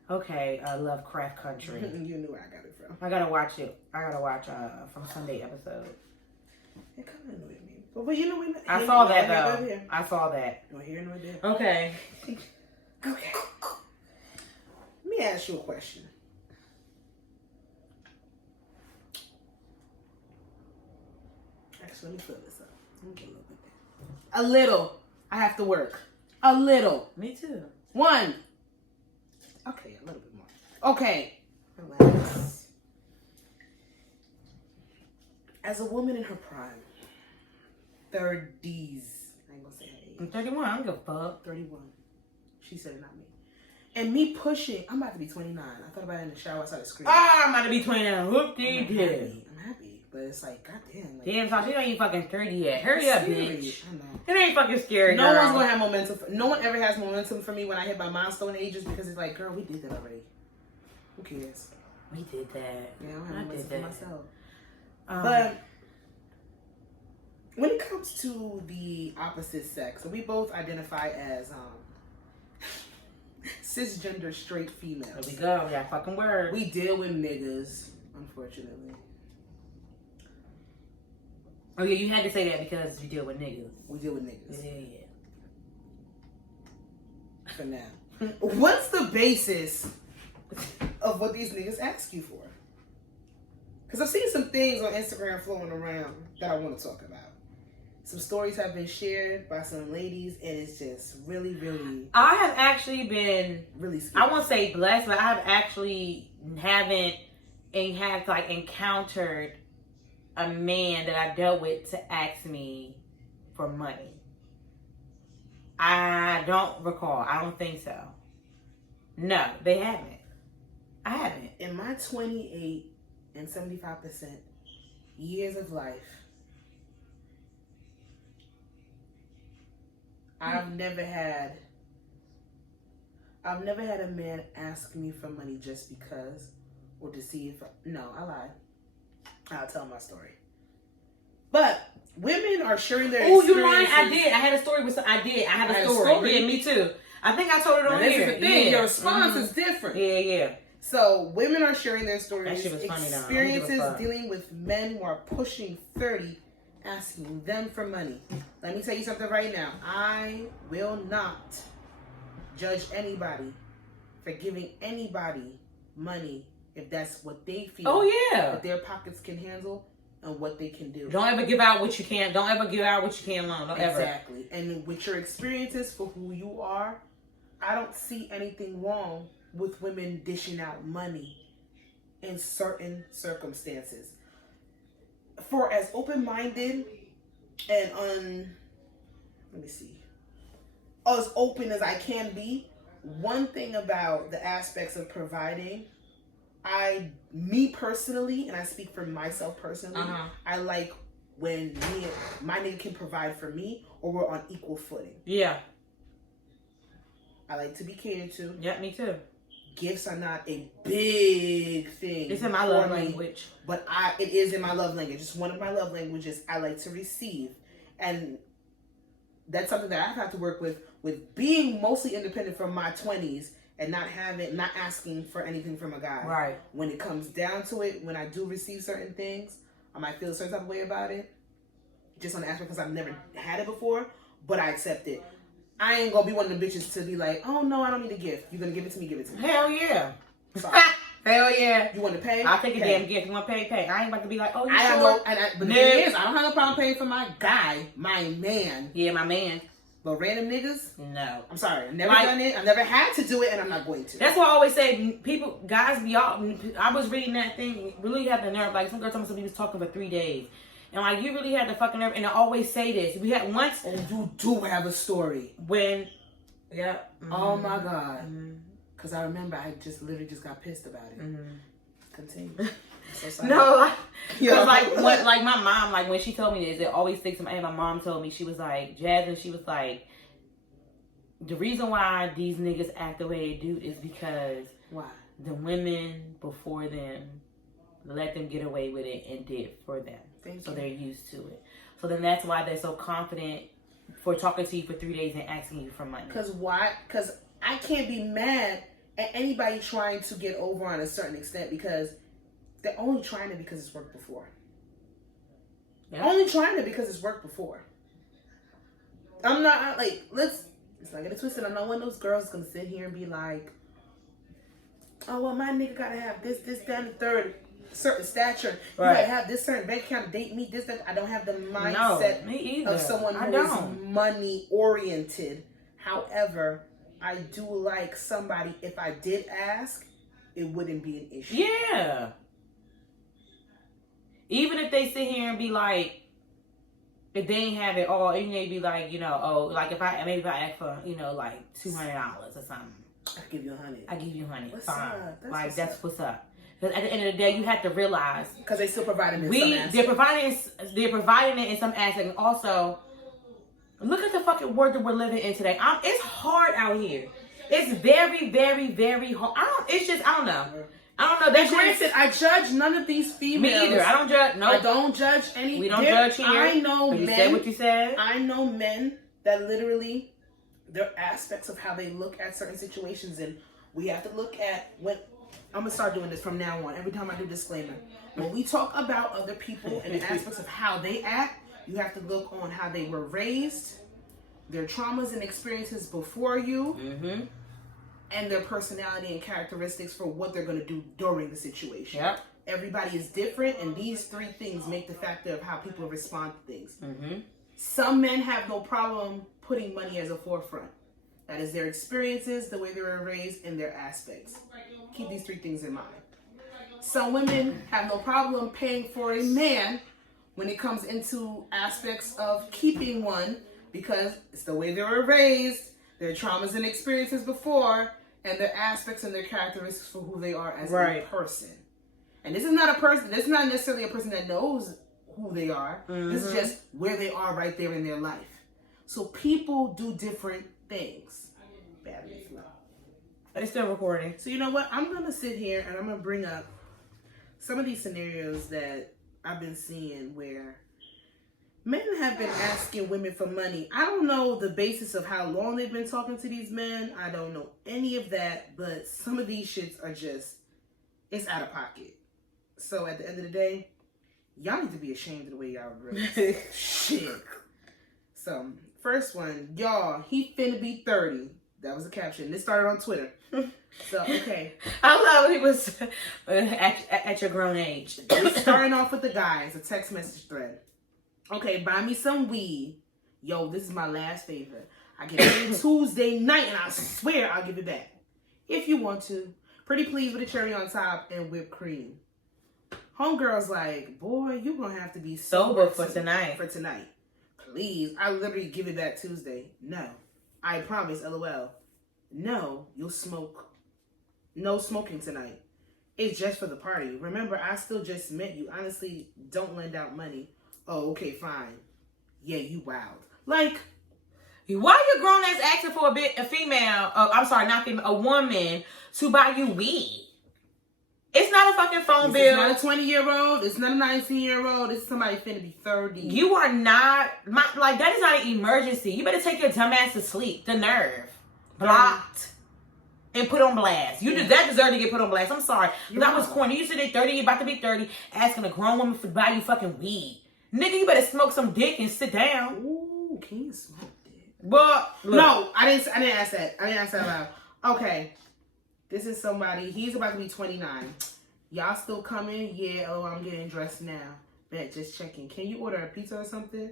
Okay, Lovecraft Country. You knew where I got it from. I gotta watch it. I gotta watch from Sunday episode. It kind of annoyed me, but you know I saw that though. I saw that. No here, no there. Okay. Okay. Let me ask you a question. Actually, let me fill this up. Let me get a little bit there. A little. I have to work. A little. Me too. 1. Okay, a little bit more. Okay. Relax. As a woman in her prime, 30s. I ain't gonna say her age. I'm 31. I don't give a fuck. 31. She said it, not me. And me pushing, I'm about to be 29. I thought about it in the shower. I started screaming. I'm about to be 29. Whoop-dee-dee. I'm happy. But it's like, goddamn. Like, damn, Sasha, you ain't even fucking 30 yet. Hurry up, bitch. I know. It ain't fucking scary, No girl. one's going to have momentum. No one ever has momentum for me when I hit my milestone ages because it's like, girl, we did that already. Who cares? We did that. Yeah, I don't have momentum for myself. But when it comes to the opposite sex, so we both identify as cisgender straight females. There we go. Yeah, fucking word. We deal with niggas, unfortunately. Oh yeah, you had to say that because you deal with niggas. We deal with niggas. Yeah. For now. What's the basis of what these niggas ask you for? Because I've seen some things on Instagram flowing around that I want to talk about. Some stories have been shared by some ladies, and it's just really, really... I have actually been... really scary. I won't say blessed, but I have actually encountered a man that I dealt with to ask me for money. I don't recall. I don't think so. No, they haven't. I haven't. In my 28 and 75% years of life, I've never had a man ask me for money just because, or to see if no, I lied. I'll tell my story. But women are sharing their experiences. Oh, you lying? I did. I had a story with some. I did. I have a story. Yeah, me too. I think I told it on here. This is the thing. Your response is different. Yeah. So women are sharing their stories, that shit was funny, experiences dealing with men who are pushing 30, asking them for money. Let me tell you something right now. I will not judge anybody for giving anybody money if that's what they feel. That their pockets can handle and what they can do. Don't ever give out what you can't. Don't ever give out what you can't loan. Don't ever. Exactly. And with your experiences for who you are, I don't see anything wrong with women dishing out money in certain circumstances. for as open-minded and let me see, as open as I can be, one thing about the aspects of providing, me personally, and I speak for myself personally, I like when my nigga can provide for me, or we're on equal footing. Yeah. I like to be catered to. Yeah, me too. Gifts are not a big thing. It's in my love language. But it is in my love language. It's one of my love languages. I like to receive. And that's something that I've had to work with being mostly independent from my 20s and not asking for anything from a guy. Right. When it comes down to it, when I do receive certain things, I might feel a certain type of way about it. Just on the aspect because I've never had it before, but I accept it. I ain't gonna be one of the bitches to be like, oh no, I don't need a gift. You're gonna give it to me, give it to me. Hell yeah. Hell yeah. You want to pay? I'll take a damn gift. You want to pay? I ain't about to be like, oh, you I sure? know, but the thing is, I don't have no problem paying for my guy, my man. Yeah, my man. But random niggas? No. I'm sorry. I've never done it. I've never had to do it, and I'm not going to. That's why I always say, guys, I was reading that thing, really had the nerve. Like, some girl told me somebody was talking for 3 days. And like, you really had the fucking nerve. And I always say this. We had once. Oh, you do have a story. When. Yeah. Mm-hmm. Oh my God. Because I remember I literally just got pissed about it. Continue. I'm so sorry. No, because like my mom, like when she told me this, it always sticks in my head. My mom told me, she was like, Jazz, and she was like, the reason why these niggas act the way they do is because the women before them let them get away with it and did for them. So they're used to it. So then that's why they're so confident for talking to you for 3 days and asking you for money. Because why? Because I can't be mad at anybody trying to get over on a certain extent because they're only trying it because it's worked before. Yeah. Only trying it because it's worked before. I'm not like, let's not get it twisted. I'm not one of those girls that's going to sit here and be like, oh, well, my nigga got to have this, that, and the third. Certain stature, you gotta have this certain bank account to date me. This, that. I don't have the mindset of someone who is money oriented. However, I do like somebody. If I did ask, it wouldn't be an issue. Yeah. Even if they sit here and be like, if they ain't have it all, even they be like, like if I ask for, like $200 or something, I give you $100. I give you $100. What's fine. up? That's what's up. Because at the end of the day, you have to realize because they still providing it in some aspect. They're providing it in some aspect. And also, look at the fucking world that we're living in today. It's hard out here. It's very, very, very hard. I don't know. And granted, I judge none of these females. Me either. I don't judge. No, I don't judge any. We don't judge here. I know men. You said what you said. I know men that literally, there are aspects of how they look at certain situations, and we have to look at what. I'm gonna start doing this from now on. Every time I do disclaimer, when we talk about other people and the aspects of how they act, you have to look on how they were raised, their traumas and experiences before you, and their personality and characteristics for what they're gonna do during the situation. Yep. Everybody is different, and these three things make the factor of how people respond to things. Some men have no problem putting money as a forefront. That is their experiences, the way they were raised, and their aspects. Keep these three things in mind. Some women have no problem paying for a man when it comes into aspects of keeping one because it's the way they were raised, their traumas and experiences before, and their aspects and their characteristics for who they are as a person. And this is not a person, this is not necessarily a person that knows who they are. This is just where they are right there in their life. So people do different things. Battery flow. But it's still recording. So you know what? I'm going to sit here and I'm going to bring up some of these scenarios that I've been seeing where men have been asking women for money. I don't know the basis of how long they've been talking to these men. I don't know any of that. But some of these shits are just, it's out of pocket. So at the end of the day, y'all need to be ashamed of the way y'all really shit. So first one, y'all, he finna be 30. That was the caption. This started on Twitter. So, okay. I love when he was at your grown age. We're starting off with the guys, a text message thread. Okay, buy me some weed. Yo, this is my last favor. I get paid Tuesday night, and I swear I'll give it back. If you want to. Pretty please with a cherry on top and whipped cream. Homegirl's like, boy, you gonna have to be sober for tonight. For tonight. Please. I literally give it back Tuesday. No. I promise, LOL. No, you'll smoke. No smoking tonight. It's just for the party. Remember, I still just met you. Honestly, don't lend out money. Oh, okay, fine. Yeah, you wild. Like, why are you grown ass asking for a female, I'm sorry, not female, a woman to buy you weed? It's not a fucking phone bill. It's not a 20-year-old. It's not a 19-year-old. It's somebody finna be 30. You are not, like, that is not an emergency. You better take your dumb ass to sleep. The nerve. Blocked. And put on blast. That deserve to get put on blast. I'm sorry. That was corny. You said they're 30, you're about to be 30, asking a grown woman to buy you fucking weed. Nigga, you better smoke some dick and sit down. Ooh, can you smoke dick? But no, I didn't ask that. I didn't ask that loud. Okay. This is somebody, he's about to be 29. Y'all still coming? Yeah, oh, I'm getting dressed now. Bet, just checking. Can you order a pizza or something?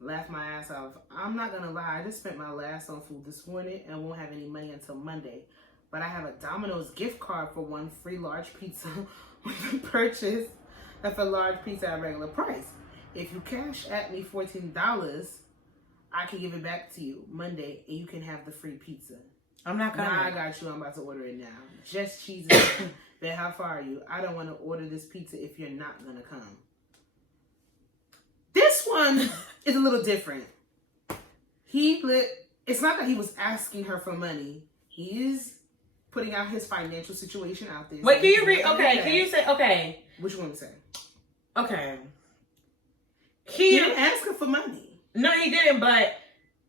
Laugh my ass off. I'm not gonna lie, I just spent my last on food this morning and won't have any money until Monday. But I have a Domino's gift card for one free large pizza with a purchase of a large pizza at regular price. If you cash at me $14, I can give it back to you Monday and you can have the free pizza. I'm not coming. Nah, I got you. I'm about to order it now. Just cheese. Bet, how far are you? I don't want to order this pizza if you're not going to come. This one is a little different. It's not that he was asking her for money. He is putting out his financial situation out there. Wait, can you read? Okay, can you say, okay. Which one to say? Okay. He didn't ask her for money. No, he didn't, but...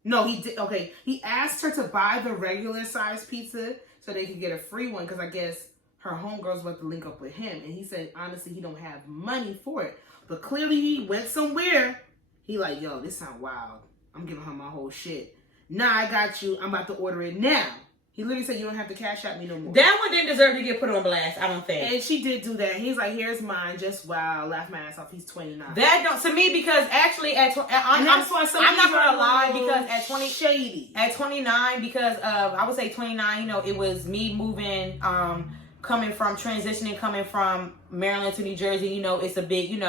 No, he did. Okay, he asked her to buy the regular size pizza so they could get a free one because I guess her homegirl's about to link up with him. And he said, honestly, he don't have money for it. But clearly he went somewhere. He like, yo, this sound wild. I'm giving her my whole shit. Nah, I got you. I'm about to order it now. He literally said, you don't have to cash out me no more. That one didn't deserve to get put on blast, I don't think. And she did do that. He's like, here's mine. Just wow. Laugh my ass off. He's 29. That don't, to me, because actually, I'm not going to lie, because at 29, because of, I would say 29, it was me moving, coming from Maryland to New Jersey, it's a big,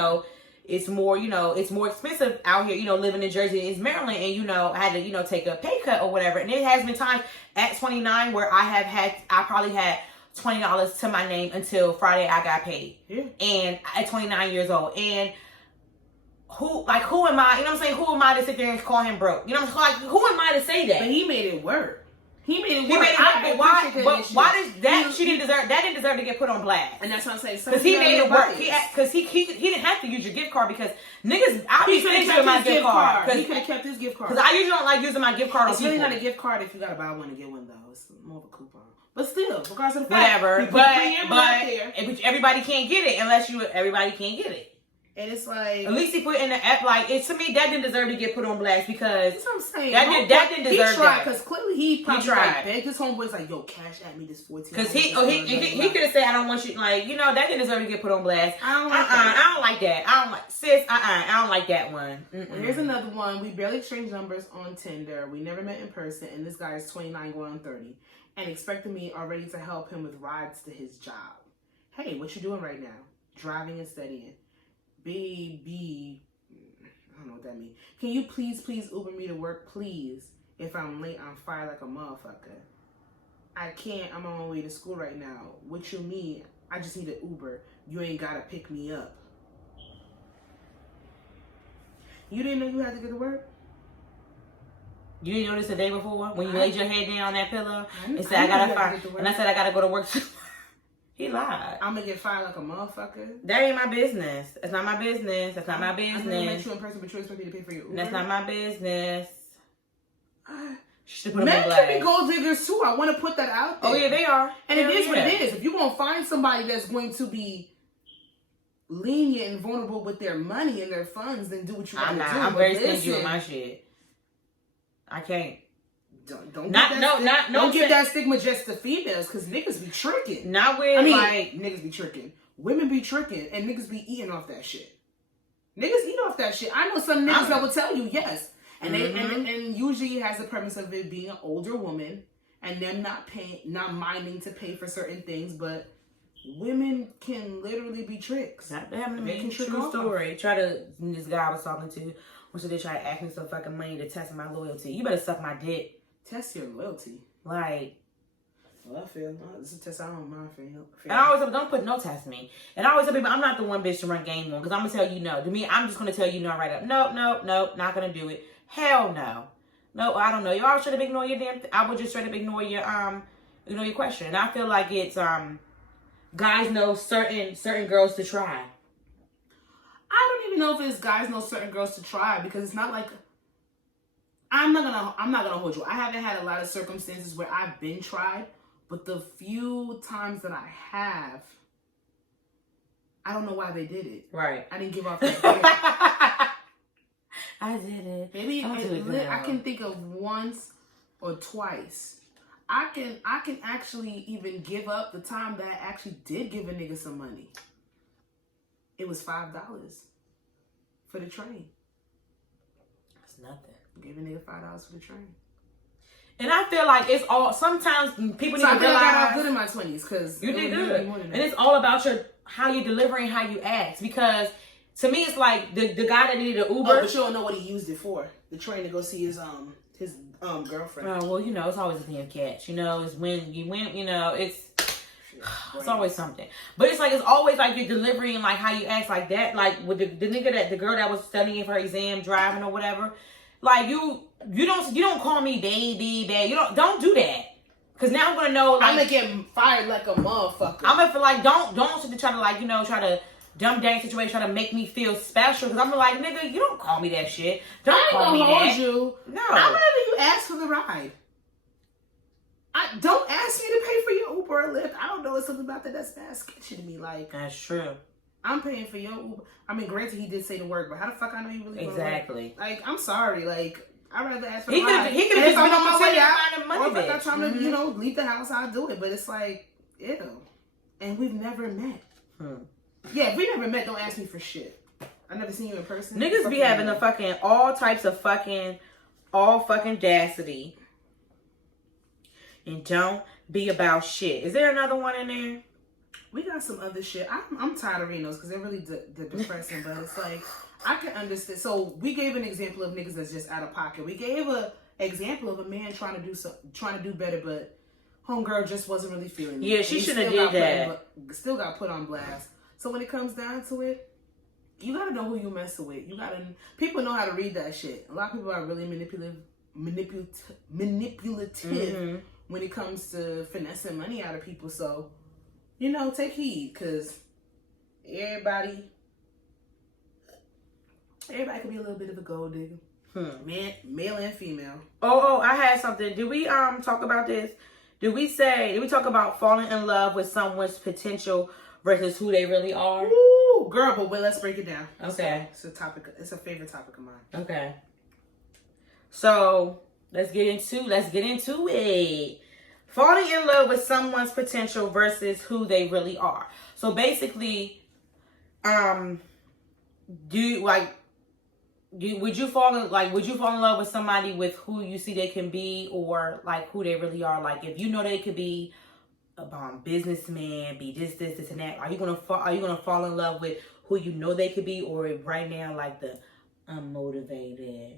it's more, it's more expensive out here, living in Jersey. It's Maryland, and, I had to, take a pay cut or whatever. And it has been times at 29 where I probably had $20 to my name until Friday I got paid. Yeah. And at 29 years old. And who am I, who am I to sit there and call him broke? Who am I to say that? But he made it work. He made it work. But why does that? She didn't deserve. That didn't deserve to get put on blast. And that's what I'm saying. Because he made it work. Because he didn't have to use your gift card because niggas. I be stingy with my gift card. He could have kept his gift card. Because I usually don't like using my gift card on people. It's really not a gift card if you gotta buy one and get one though. It's more of a coupon. But still, regardless of the fact, whatever. But everybody can't get it unless everybody can't get it. And it's like, at least he put in the app. Like, to me, that didn't deserve to get put on blast because that's what I'm saying. That didn't deserve he tried, that. Because clearly he probably tried. Begged his homeboys like, yo, cash at me this 14. Because he could have said, I don't want you. Like, that didn't deserve to get put on blast. I don't like that. I don't like that. I don't like sis. I don't like that one. Here's another one. We barely exchanged numbers on Tinder. We never met in person, and this guy is 29 going on 30, and expected me already to help him with rides to his job. Hey, what you doing right now? Driving and studying. Baby, I don't know what that means. Can you please Uber me to work, please? If I'm late, I'm fired like a motherfucker. I can't. I'm on my way to school right now. What you mean? I just need an Uber. You ain't gotta pick me up. You didn't know you had to get to work? You didn't know this the day before when you laid your head down on that pillow and said, I said I gotta go to work. He lied. I'm gonna get fired like a motherfucker. That ain't my business. That's not my business. That's not my business. I'm gonna met you in person, but you expect me to pay for your Uber. That's not my business. Men can be gold diggers too. I want to put that out there. Oh yeah, they are. And it is what it is. If you're gonna find somebody that's going to be lenient and vulnerable with their money and their funds, then do what you want to do. I'm very stingy with my shit. I can't. Don't give that stigma just to females, because niggas be tricking. Niggas be tricking. Women be tricking, and niggas be eating off that shit. Niggas eat off that shit. I know some niggas that will tell you yes, and and usually it has the premise of it being an older woman and them not minding to pay for certain things, but women can literally be tricks. That happened to They me. can trick True off. story. This guy I was talking to, so they try to ask me some fucking money to test my loyalty. You better suck my dick. Test your loyalty. Like, well, I feel it's a test I don't mind for you. and I always tell people, don't put no test me. And I always tell people, I'm not the one bitch to run game on, because I'm gonna tell you no. To me, I'm just gonna tell you no right up. No, not gonna do it. Hell no. No, I don't know. You always straight up ignore your damn. I would just straight up ignore your your question. And I feel like it's guys know certain girls to try. I don't even know if it's guys know certain girls to try, because it's not like I'm not gonna hold you. I haven't had a lot of circumstances where I've been tried, but the few times that I have, I don't know why they did it. Right. I didn't give off that. I did it. Maybe I can think of once or twice. I can actually even give up the time that I actually did give a nigga some money. It was $5 for the train. That's nothing. Give a nigga $5 for the train. And I feel like it's all, sometimes people need to realize. I got off good in my 20s because you did good. And it's all about how you're delivering, how you act. Because to me, it's like the guy that needed an Uber. Oh, but you don't know what he used it for. The train to go see his girlfriend. Oh, well, it's always a thing of catch. It's when you went, it's always something. But it's like, it's always like you're delivering like how you act like that. Like with the girl that was studying for her exam, driving or whatever. Like you don't call me baby. You don't do that. Cause now I'm gonna know. Like, I'm gonna get fired like a motherfucker. I'm gonna feel like don't try to like try to dumb down the situation, try to make me feel special. Cause I'm like, nigga, you don't call me that shit. Don't call me that. You. No. I'd rather you ask for the ride. Don't ask me to pay for your Uber or Lyft. I don't know. It's something about that's mad sketchy to me. Like, that's true. I'm paying for your Uber. I mean, granted, he did say the word, but how the fuck I know you really exactly? Like, I'm sorry. Like, I'd rather ask for the ride. He could have just been on my way to find money. Or if I'm not trying to, leave the house, I'll do it. But it's like, ew. And we've never met. Yeah, if we never met, don't ask me for shit. I've never seen you in person. Niggas be having the fucking all types of all fucking audacity. And don't be about shit. Is there another one in there? We got some other shit. I'm tired of reading those because they're really depressing. But it's like, I can understand. So we gave an example of niggas that's just out of pocket. We gave an example of a man trying to do better, but homegirl just wasn't really feeling it. Yeah, she shouldn't have did that. Still got put on blast. So when it comes down to it, you gotta know who you messing with. People know how to read that shit. A lot of people are really manipulative when it comes to finessing money out of people. So, take heed, because everybody can be a little bit of a gold digger. Man, male and female. Oh, I had something. Did we talk about this? Did we talk about falling in love with someone's potential versus who they really are? Ooh, girl, but let's break it down. Okay. It's a topic. It's a favorite topic of mine. Okay. So let's get into it. Falling in love with someone's potential versus who they really are. So basically, would you fall in love with somebody with who you see they can be, or like who they really are? Like, if you know they could be a businessman, be this and that, are you gonna fall in love with who you know they could be, or right now like the unmotivated?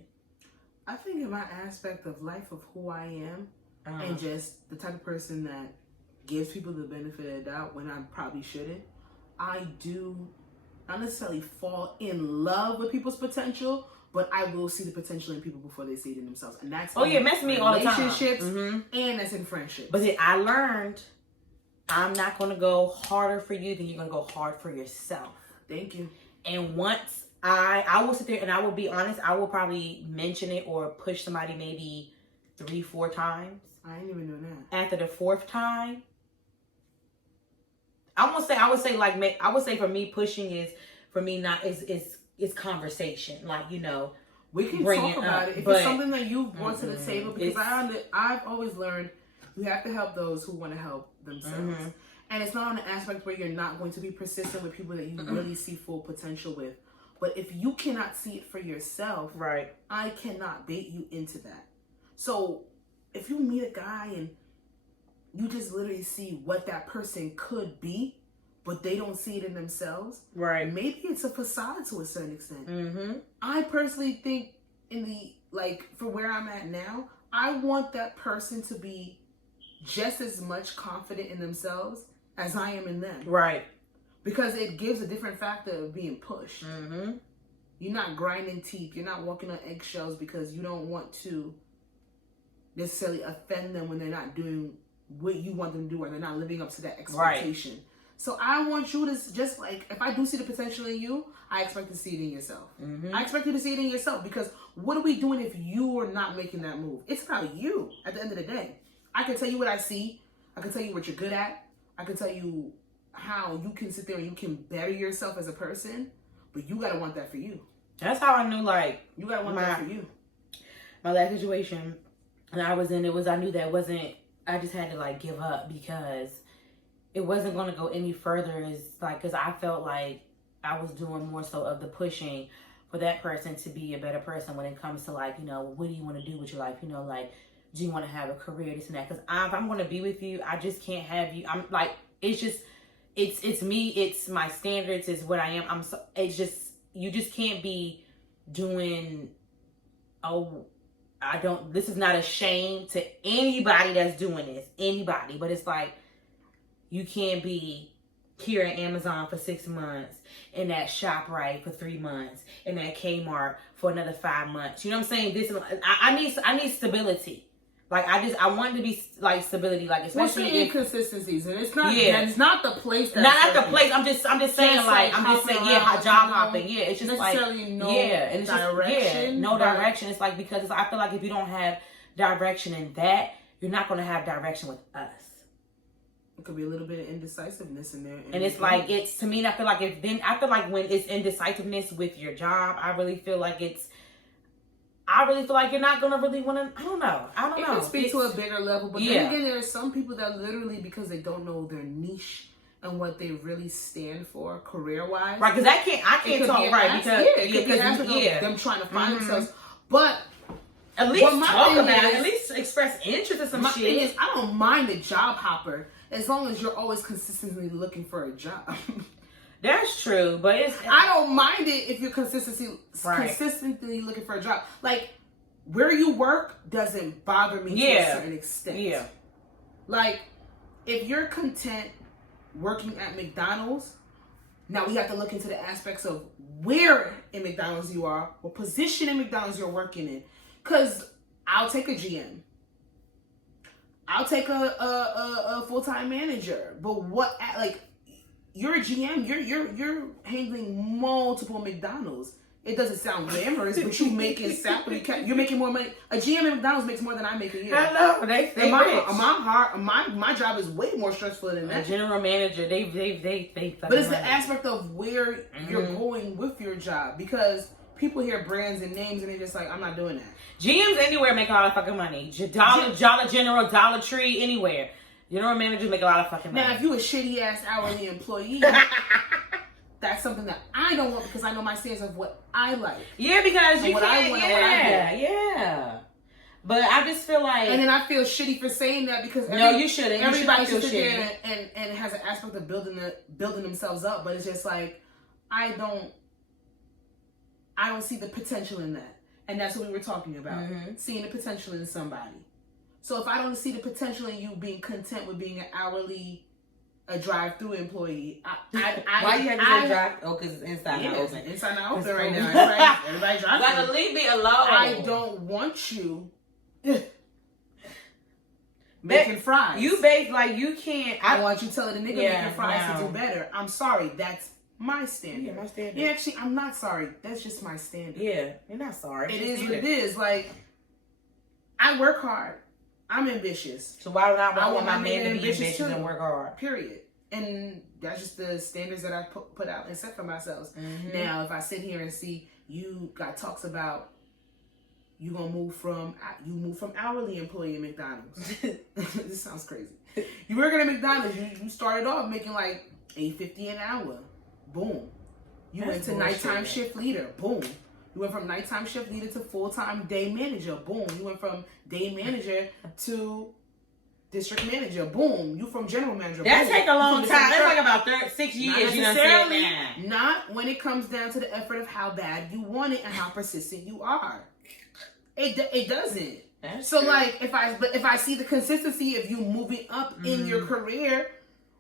I think in my aspect of life of who I am, and just the type of person that gives people the benefit of the doubt when I probably shouldn't, I do not necessarily fall in love with people's potential, but I will see the potential in people before they see it in themselves. And that's mess me all the time. Relationships and that's in friendships. But then I learned I'm not going to go harder for you than you're going to go hard for yourself. Thank you. And once I will sit there and I will be honest, I will probably mention it or push somebody maybe 3-4 times. I ain't even doing that. After the 4th time, I would say for me, pushing is conversation. Like, we can talk about it if it's something that you brought to the table, because I've always learned you have to help those who want to help themselves. And it's not on an aspect where you're not going to be persistent with people that you really see full potential with. But if you cannot see it for yourself, right, I cannot bait you into that. So if you meet a guy and you just literally see what that person could be, but they don't see it in themselves. Right. Maybe it's a facade to a certain extent. Mm-hmm. I personally think for where I'm at now, I want that person to be just as much confident in themselves as I am in them. Right. Because it gives a different factor of being pushed. Mm-hmm. You're not grinding teeth. You're not walking on eggshells because you don't want to necessarily offend them when they're not doing what you want them to do or they're not living up to that expectation. Right. So I want you to just like, if I do see the potential in you, I expect to see it in yourself. Mm-hmm. I expect you to see it in yourself because what are we doing if you are not making that move? It's about you at the end of the day. I can tell you what I see. I can tell you what you're good at. I can tell you how you can sit there and you can better yourself as a person, but you gotta want that for you. That's how I knew, like, you gotta want that for you. My last situation that I was in, I knew that wasn't, I just had to like give up because it wasn't going to go any further. Is like, because I felt like I was doing more so of the pushing for that person to be a better person when it comes to like, you know, what do you want to do with your life? You know, like, do you want to have a career, this and that? Because if I'm going to be with you, I just can't have you. I'm like, it's just, it's me. It's my standards. It's what I am. It's just, you just can't be doing, this is not a shame to anybody that's doing this. Anybody. But it's like, you can't be here at Amazon for 6 months, and at ShopRite for 3 months, and at Kmart for another 5 months. You know what I'm saying? I need stability. Like I want to be like stability, like especially inconsistencies, and it's not. Yeah, it's not the place. That's not at the place. I'm just saying job hopping. Yeah, it's just necessarily like no and it's direction. Just, no direction. It's like because I feel like if you don't have direction in that, you're not going to have direction with us. It could be a little bit of indecisiveness in there, and it's like it's to me. I feel like when it's indecisiveness with your job, I really feel like you're not gonna really want to. I don't know. It can speak to a bigger level, but then again, there are some people that literally, because they don't know their niche and what they really stand for career wise, right? Because I can't talk right because them trying to find themselves, but. At least talk about it. At least express interest in some my shit. Thing is, I don't mind a job hopper as long as you're always consistently looking for a job. That's true, but I don't mind it if you're consistently looking for a job. Like where you work doesn't bother me to a certain extent. Yeah. Like if you're content working at McDonald's, now we have to look into the aspects of where in McDonald's you are, what position in McDonald's you're working in. Because I'll take a GM. I'll take a full-time manager. But what, like, you're a GM, you're handling multiple McDonald's. It doesn't sound glamorous, but you're making more money. A GM at McDonald's makes more than I make a year. Hello, they rich. My job is way more stressful than that. A general manager, they but it's the aspect of where you're going with your job, because people hear brands and names and they're just like, I'm not doing that. GMs anywhere make a lot of fucking money. Dollar General, Dollar Tree, anywhere. General managers make a lot of fucking money. Now, if you a shitty ass hourly employee, that's something that I don't want, because I know my stance of what I like. Yeah, because you what I want and what I do. Yeah. But I just feel like, and then I feel shitty for saying that, because you shouldn't. Everybody should sit there and has an aspect of building themselves up, but it's just like I don't see the potential in that. And that's what we were talking about. Seeing the potential in somebody. So if I don't see the potential in you being content with being a drive-through employee, why you have to say drive? Oh, because it's inside not open. Inside not open right now. Everybody drive-through. Like, leave me alone. I don't want you making fries. You bake like you can't. I want you telling the nigga making fries to do better. I'm sorry. That's my standard. Yeah, my standard. Yeah, actually, I'm not sorry. That's just my standard. Yeah, you're not sorry. It is what it is. Like, I work hard. I'm ambitious. So why I want my man to be ambitious and work hard? Period. And that's just the standards that I put out and set for myself. Now, if I sit here and see you got talks about you move from hourly employee at McDonald's. This sounds crazy. You working at McDonald's. You started off making like $8.50 an hour. Boom. You went to nighttime shift leader. Boom. You went from nighttime shift leader to full-time day manager. Boom. You went from day manager to district manager. Boom. You from general manager. That boom. take a long time. That's like about 6 Not years. You know necessarily. that. Not when it comes down to the effort of how bad you want it and how persistent you are. It doesn't. That's so true. like if I see the consistency of you moving up in your career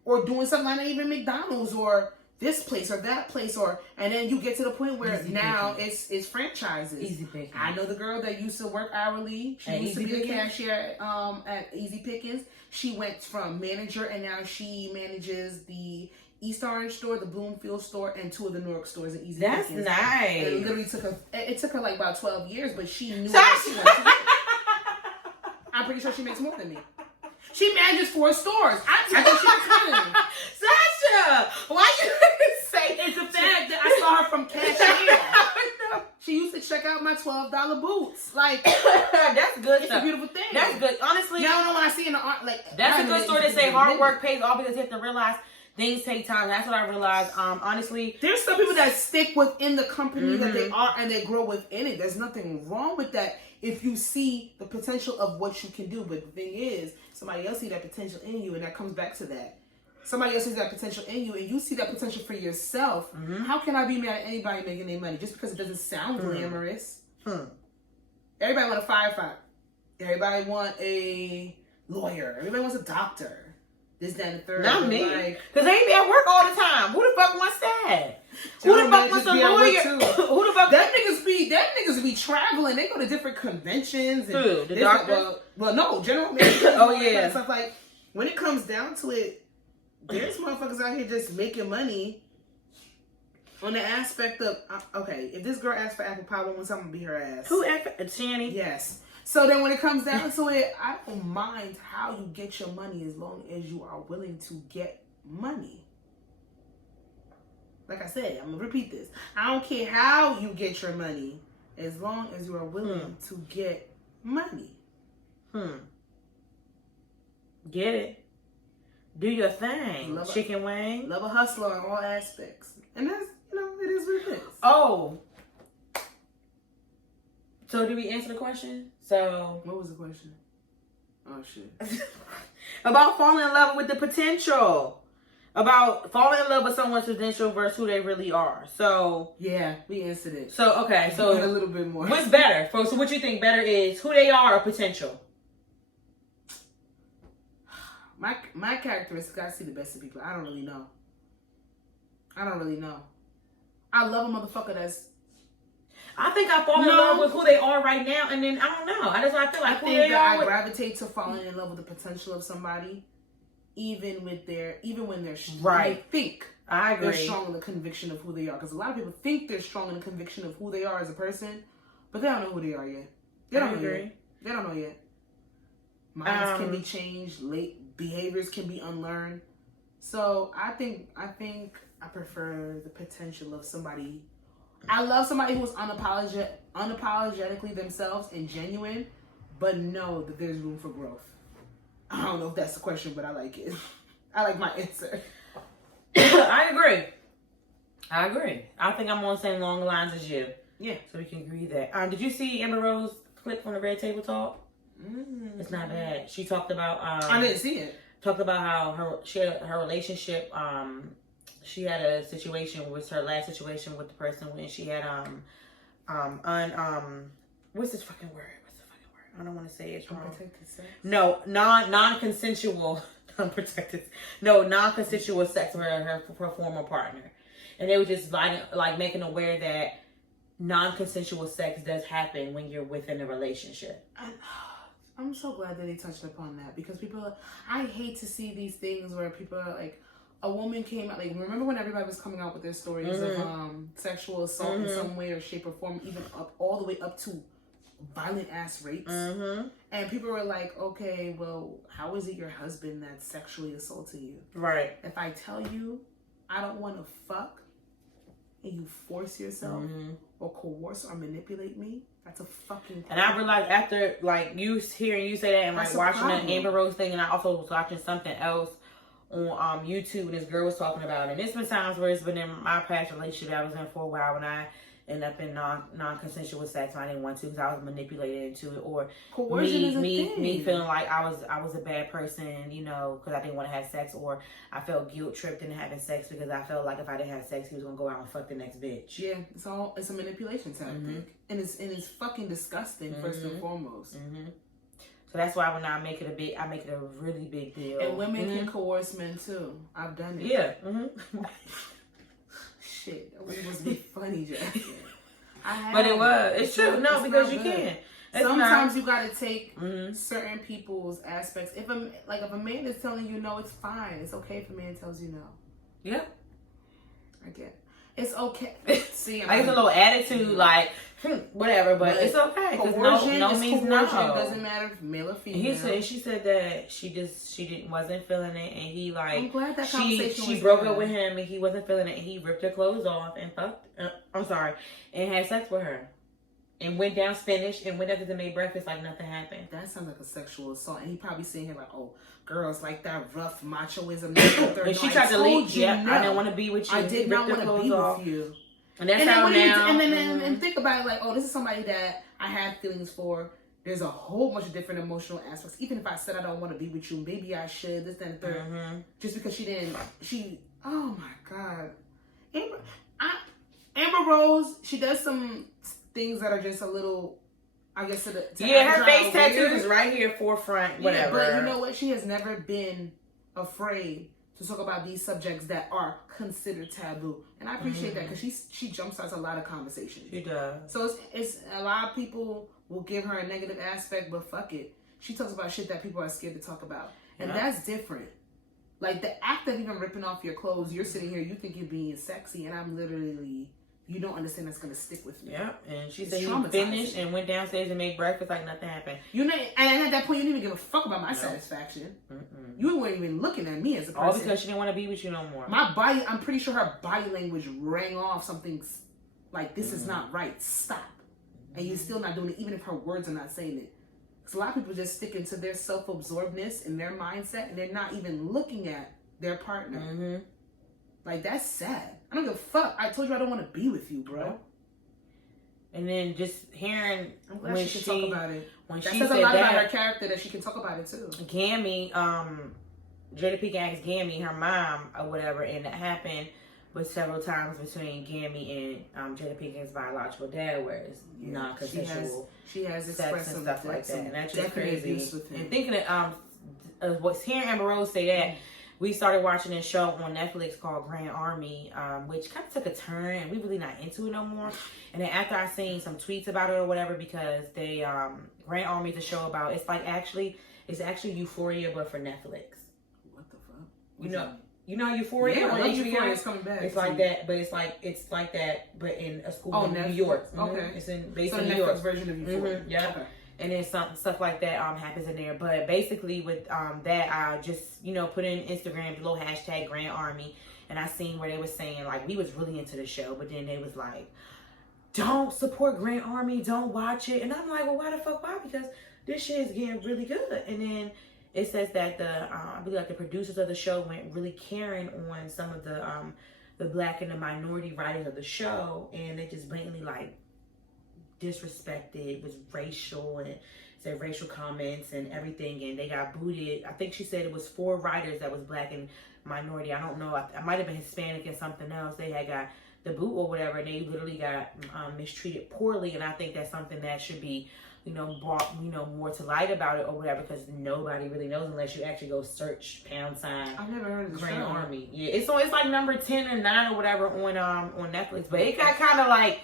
or doing something like even McDonald's or this place or that place and then you get to the point where now it's franchises. Easy Pickings. I know the girl that used to work hourly. She used to be the cashier at Easy Pickings. She went from manager and now she manages the East Orange store, the Bloomfield store, and 2 of the Newark stores in Easy That's Pickings. nice. And it took her like about 12 years, but she knew Sasha. what she wanted to do. I'm pretty sure she makes more than me. She manages 4 stores. I think she makes more than me. Sasha, why you say It's a fact that I saw her from cashier. She used to check out my $12 boots. Like, that's good it's stuff. a beautiful thing. That's good. Honestly, Now when I see in the art, like that's a good story to say hard work pays off because you have to realize things take time. That's what I realized. Honestly, there's some people that stick within the company that they are and they grow within it. There's nothing wrong with that if you see the potential of what you can do. But the thing is, somebody else see that potential in you, and that comes back to that. Somebody else sees that potential in you, and you see that potential for yourself. How can I be mad at anybody making their money just because it doesn't sound glamorous? Everybody want a firefighter. Everybody want a lawyer. Everybody wants a doctor. This, that, and the third. not me. Like, because they be at work all the time. Who the fuck wants that? Who the fuck wants a lawyer? Who the fuck? That niggas be traveling. They go to different conventions. And Who? The doctor? Well, no, general manager. Oh, yeah. Stuff like when it comes down to it, there's motherfuckers out here just making money on the aspect of okay. If this girl asks for apple pie once, I'm gonna beat her ass. Who? Shanny? Yes. So then when it comes down to it, I don't mind how you get your money as long as you are willing to get money. Like I said, I'm going to repeat this. I don't care how you get your money as long as you are willing to get money. Get it. Do your thing. Chicken wing. Love a hustler in all aspects. And that's, it is what it is. Oh. So did we answer the question? So what was the question? Oh shit. About falling in love with the potential. About falling in love with someone's potential versus who they really are. So yeah, we answered it. So okay, so a little bit more. What's better? So what you think better is who they are or potential? My characteristics, I see the best in people. I don't really know. I love a motherfucker that's. I think I fall in love with who they are right now, and then I don't know. I feel like I gravitate to falling in love with the potential of somebody, even when they're right. They think I agree. They're strong in the conviction of who they are, because a lot of people think they're strong in the conviction of who they are as a person, but they don't know who they are yet. They don't know yet. Minds can be changed. Late behaviors can be unlearned. So I think I prefer the potential of somebody. I love somebody who's unapologetically themselves and genuine, but know that there's room for growth. I don't know if that's the question, but I like it. I like my answer. I agree. I think I'm on the same long lines as you. Yeah. So we can agree that. Did you see Amber Rose's clip from the Red Table Talk? It's not bad. She talked about. I didn't see it. Talked about how her relationship. She had a situation with her last situation with the person when she had what's this fucking word? I don't want to say it wrong. Unprotected sex? No, non-consensual unprotected. No, non-consensual sex with her former partner. And they were just like making aware that non-consensual sex does happen when you're within a relationship. I'm so glad that they touched upon that, because I hate to see these things where people are like, a woman came out, like, remember when everybody was coming out with their stories of sexual assault in some way or shape or form, even all the way up to violent ass rapes, and people were like, okay, well, how is it your husband that's sexually assaulting you? Right. If I tell you I don't want to fuck and you force yourself or coerce or manipulate me, that's a fucking problem. And I realized after like hearing you say that and like watching that Amber Rose thing, and I also was watching something else on YouTube, and this girl was talking about it. And it's been times where it's been in my past relationship I was in for a while when I end up in non-consensual sex when I didn't want to because I was manipulated into it, or coercion is a me thing. feeling like I was a bad person, you know, because I didn't want to have sex, or I felt guilt tripped into having sex because I felt like if I didn't have sex, he was gonna go out and fuck the next bitch. Yeah, it's a manipulation tactic, and it's fucking disgusting first and foremost. So that's why when I make it a really big deal. And women can coerce men too. I've done it. Yeah. Shit, that was be funny, Jazzy. But it was. It's true. No, because you can. Sometimes you gotta take certain people's aspects. If a man is telling you no, it's fine. It's okay if a man tells you no. Yeah. I get it. It's okay. See, like it's a little attitude, like whatever, but it's okay. Coercion no means no. Doesn't matter if male or female. She said that she wasn't feeling it, and he like. I'm glad that conversation she broke up with him, and he wasn't feeling it. And he ripped her clothes off and fucked. And had sex with her, and went down Spanish and went up to make breakfast like nothing happened. That sounds like a sexual assault, and he probably sitting here like, oh, girls like that rough machoism. And she tried to leave. Yeah, I didn't want to be with you. I did not want to be with you. And that's how now. And think about it like, oh, this is somebody that I have feelings for. There's a whole bunch of different emotional aspects. Even if I said I don't want to be with you, maybe I should. This, that, and the third. Just because she didn't. Oh my God. Amber Rose, she does some things that are just a little, I guess, her face tattoo is right here, forefront, whatever. Yeah, but you know what? She has never been afraid to talk about these subjects that are considered taboo, and I appreciate that because she jumpstarts a lot of conversations. She does. So it's a lot of people will give her a negative aspect, but fuck it, she talks about shit that people are scared to talk about, and that's different. Like the act of even ripping off your clothes, you're sitting here, you think you're being sexy, and I'm literally. You don't understand that's gonna stick with me. Yeah, and she said he finished and went downstairs and made breakfast like nothing happened. And at that point, you didn't even give a fuck about my satisfaction. You weren't even looking at me as a person. All because she didn't want to be with you no more. I'm pretty sure her body language rang off something like, "This is not right. Stop." And you're still not doing it, even if her words are not saying it. Because a lot of people just stick into their self-absorbedness and their mindset, and they're not even looking at their partner. Like, that's sad. I don't give a fuck. I told you I don't want to be with you, bro. And then just hearing I'm glad when she can talk about it. When that she says said a lot about her character that she can talk about it too. Gammy, Jada Pinkett asked Gammy, her mom or whatever, and that happened but several times between Gammy and Jada Pinkett's biological dad, where it's non-consensual. She has sex and stuff like that, and that's just crazy. And thinking of what's hearing Amber Rose say that. We started watching this show on Netflix called Grand Army, which kind of took a turn, and we really not into it no more. And then after I seen some tweets about it or whatever, because they Grand Army is a show about it's actually Euphoria but for Netflix. What the fuck? You know Euphoria? Yeah, on HBO? Euphoria is coming back. It's like that, but it's like that, but in a school in New York. Okay, it's based in New York. Version of Euphoria. Yeah. Okay. And then stuff like that happens in there. But basically with that, I just, put in Instagram, the little hashtag Grand Army. And I seen where they was saying, like, we was really into the show. But then they was like, don't support Grand Army. Don't watch it. And I'm like, well, why the fuck? Why? Because this shit is getting really good. And then it says that I believe like the producers of the show went really caring on some of the black and the minority writers of the show. And they just blatantly like, disrespected, was racial and said racial comments and everything, and they got booted. I think she said it was 4 writers that was black and minority. I don't know. I might have been Hispanic and something else. They had got the boot or whatever, and they literally got mistreated poorly. And I think that's something that should be, brought, more to light about it or whatever, because nobody really knows unless you actually go search #. I've never heard of the Grand show. Army. Yeah, it's like number 10 or 9 or whatever on Netflix, but it got kind of like.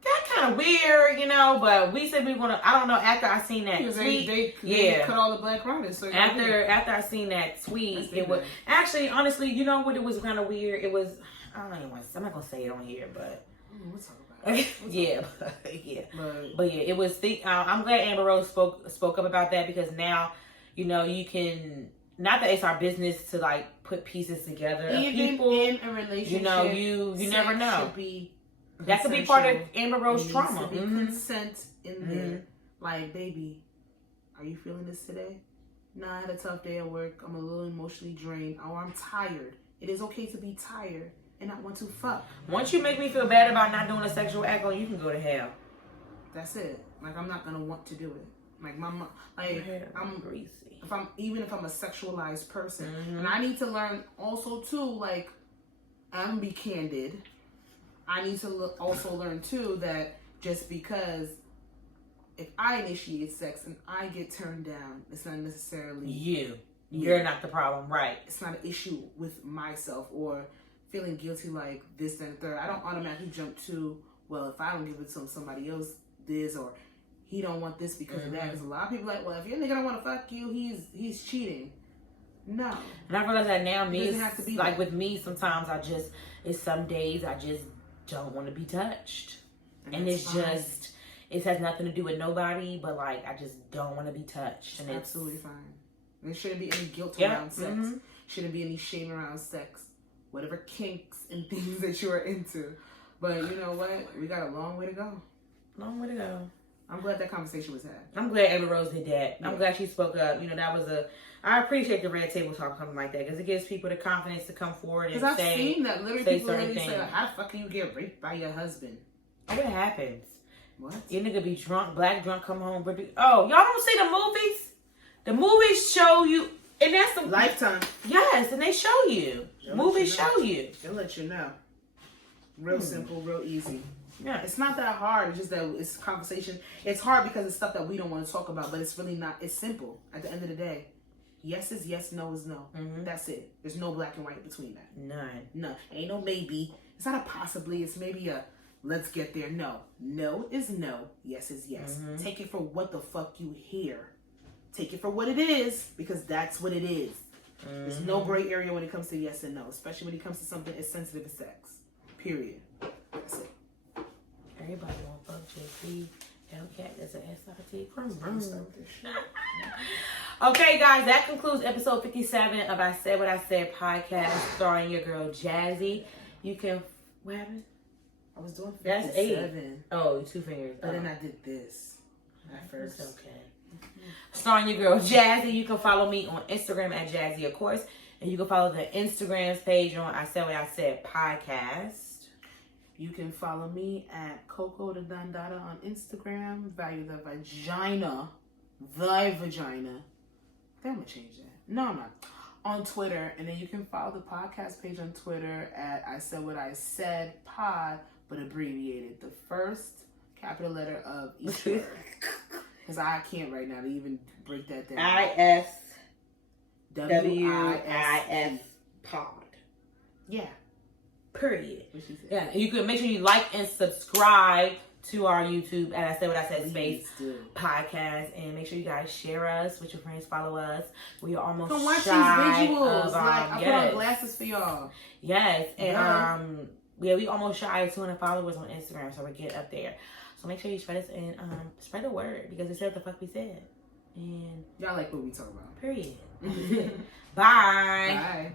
Got kind of weird, but we said we were gonna. I don't know. After I seen that tweet, they cut all the black writers. So after I seen that tweet, it was actually, honestly, you know what? It was kind of weird. It was. I don't even want. I'm not gonna say it on here, but we'll talk about it. But yeah, it was. I'm glad Amber Rose spoke up about that, because now, you can. Not that it's our business to like put pieces together. Even people in a relationship, you never know. Should be that could be part of Amber Rose trauma. Consent in there. Like, baby, are you feeling this today? Nah, I had a tough day at work. I'm a little emotionally drained. Or I'm tired. It is okay to be tired. and not want to fuck. Once you make me feel bad about not doing a sexual act, you can go to hell. That's it. Like, I'm not gonna want to do it. Like, my mom, like, I'm greasy. If I'm a sexualized person, and I need to learn also too, like, I'm gonna be candid. I need to also learn too that just because if I initiate sex and I get turned down, it's not necessarily You're not the problem, right? It's not an issue with myself or feeling guilty like this and third. I don't automatically jump to, well, if I don't give it to him, somebody else this, or he don't want this because of that. Because a lot of people are like, well, if your nigga don't want to fuck you, he's cheating. No. And I realize that now, it doesn't have to be like that. with me, sometimes it's some days I just don't want to be touched. And it's fine. It has nothing to do with nobody, but like, I just don't want to be touched. And it's absolutely fine. There shouldn't be any guilt around sex. Shouldn't be any shame around sex. Whatever kinks and things that you are into. But you know what? We got a long way to go. Long way to go. I'm glad that conversation was had. I'm glad Ava Rose did that. Yeah. I'm glad she spoke up. You know, I appreciate the red table talk, something like that, because it gives people the confidence to come forward and say. Because I've seen that literally people literally say, how the fuck can you get raped by your husband? Oh, it happens. What? Your nigga be drunk, black drunk, come home. Oh, y'all don't see the movies? The movies show you, and that's the Lifetime. Yes, and they show you. Movies show you. They'll let you know. Real simple, real easy. Yeah. It's not that hard. It's just that it's conversation. It's hard because it's stuff that we don't want to talk about, but it's really not. It's simple. At the end of the day, yes is yes, no is no. That's it. There's no black and white between that. None. Ain't no maybe. It's not a possibly. It's maybe a let's get there. No. No is no. Yes is yes. Take it for what the fuck you hear. Take it for what it is, because that's what it is. There's no gray area when it comes to yes and no, especially when it comes to something as sensitive as sex. Period. That's it. Everybody want fuck JP. Hellcat, that's an SRT. Okay, guys, that concludes episode 57 of I Said What I Said podcast, starring your girl Jazzy. You can, what happened? I was doing 57. That's 8. Oh, 2 fingers. But then I did this at first. It's okay. Starring your girl Jazzy. You can follow me on Instagram at Jazzy, of course. And you can follow the Instagram's page on I Said What I Said podcast. You can follow me at Coco the Dandada on Instagram. Value the vagina. The vagina. I'm going to change that. No, I'm not. On Twitter. And then you can follow the podcast page on Twitter at I Said What I Said pod, but abbreviated. The first capital letter of each word. Because I can't right now to even break that down. ISWIS pod. Yeah. Period. Yeah. You can make sure you like and subscribe to our YouTube at I Said What I Said Space podcast, and make sure you guys share us with your friends. Follow us. We are almost come watch shy these visuals. of, I put on glasses for y'all. Yes, and we almost shy of 200 followers on Instagram, so we're getting up there. So make sure you spread us and spread the word, because it said what the fuck we said. And y'all like what we talk about. Period. Bye. Bye.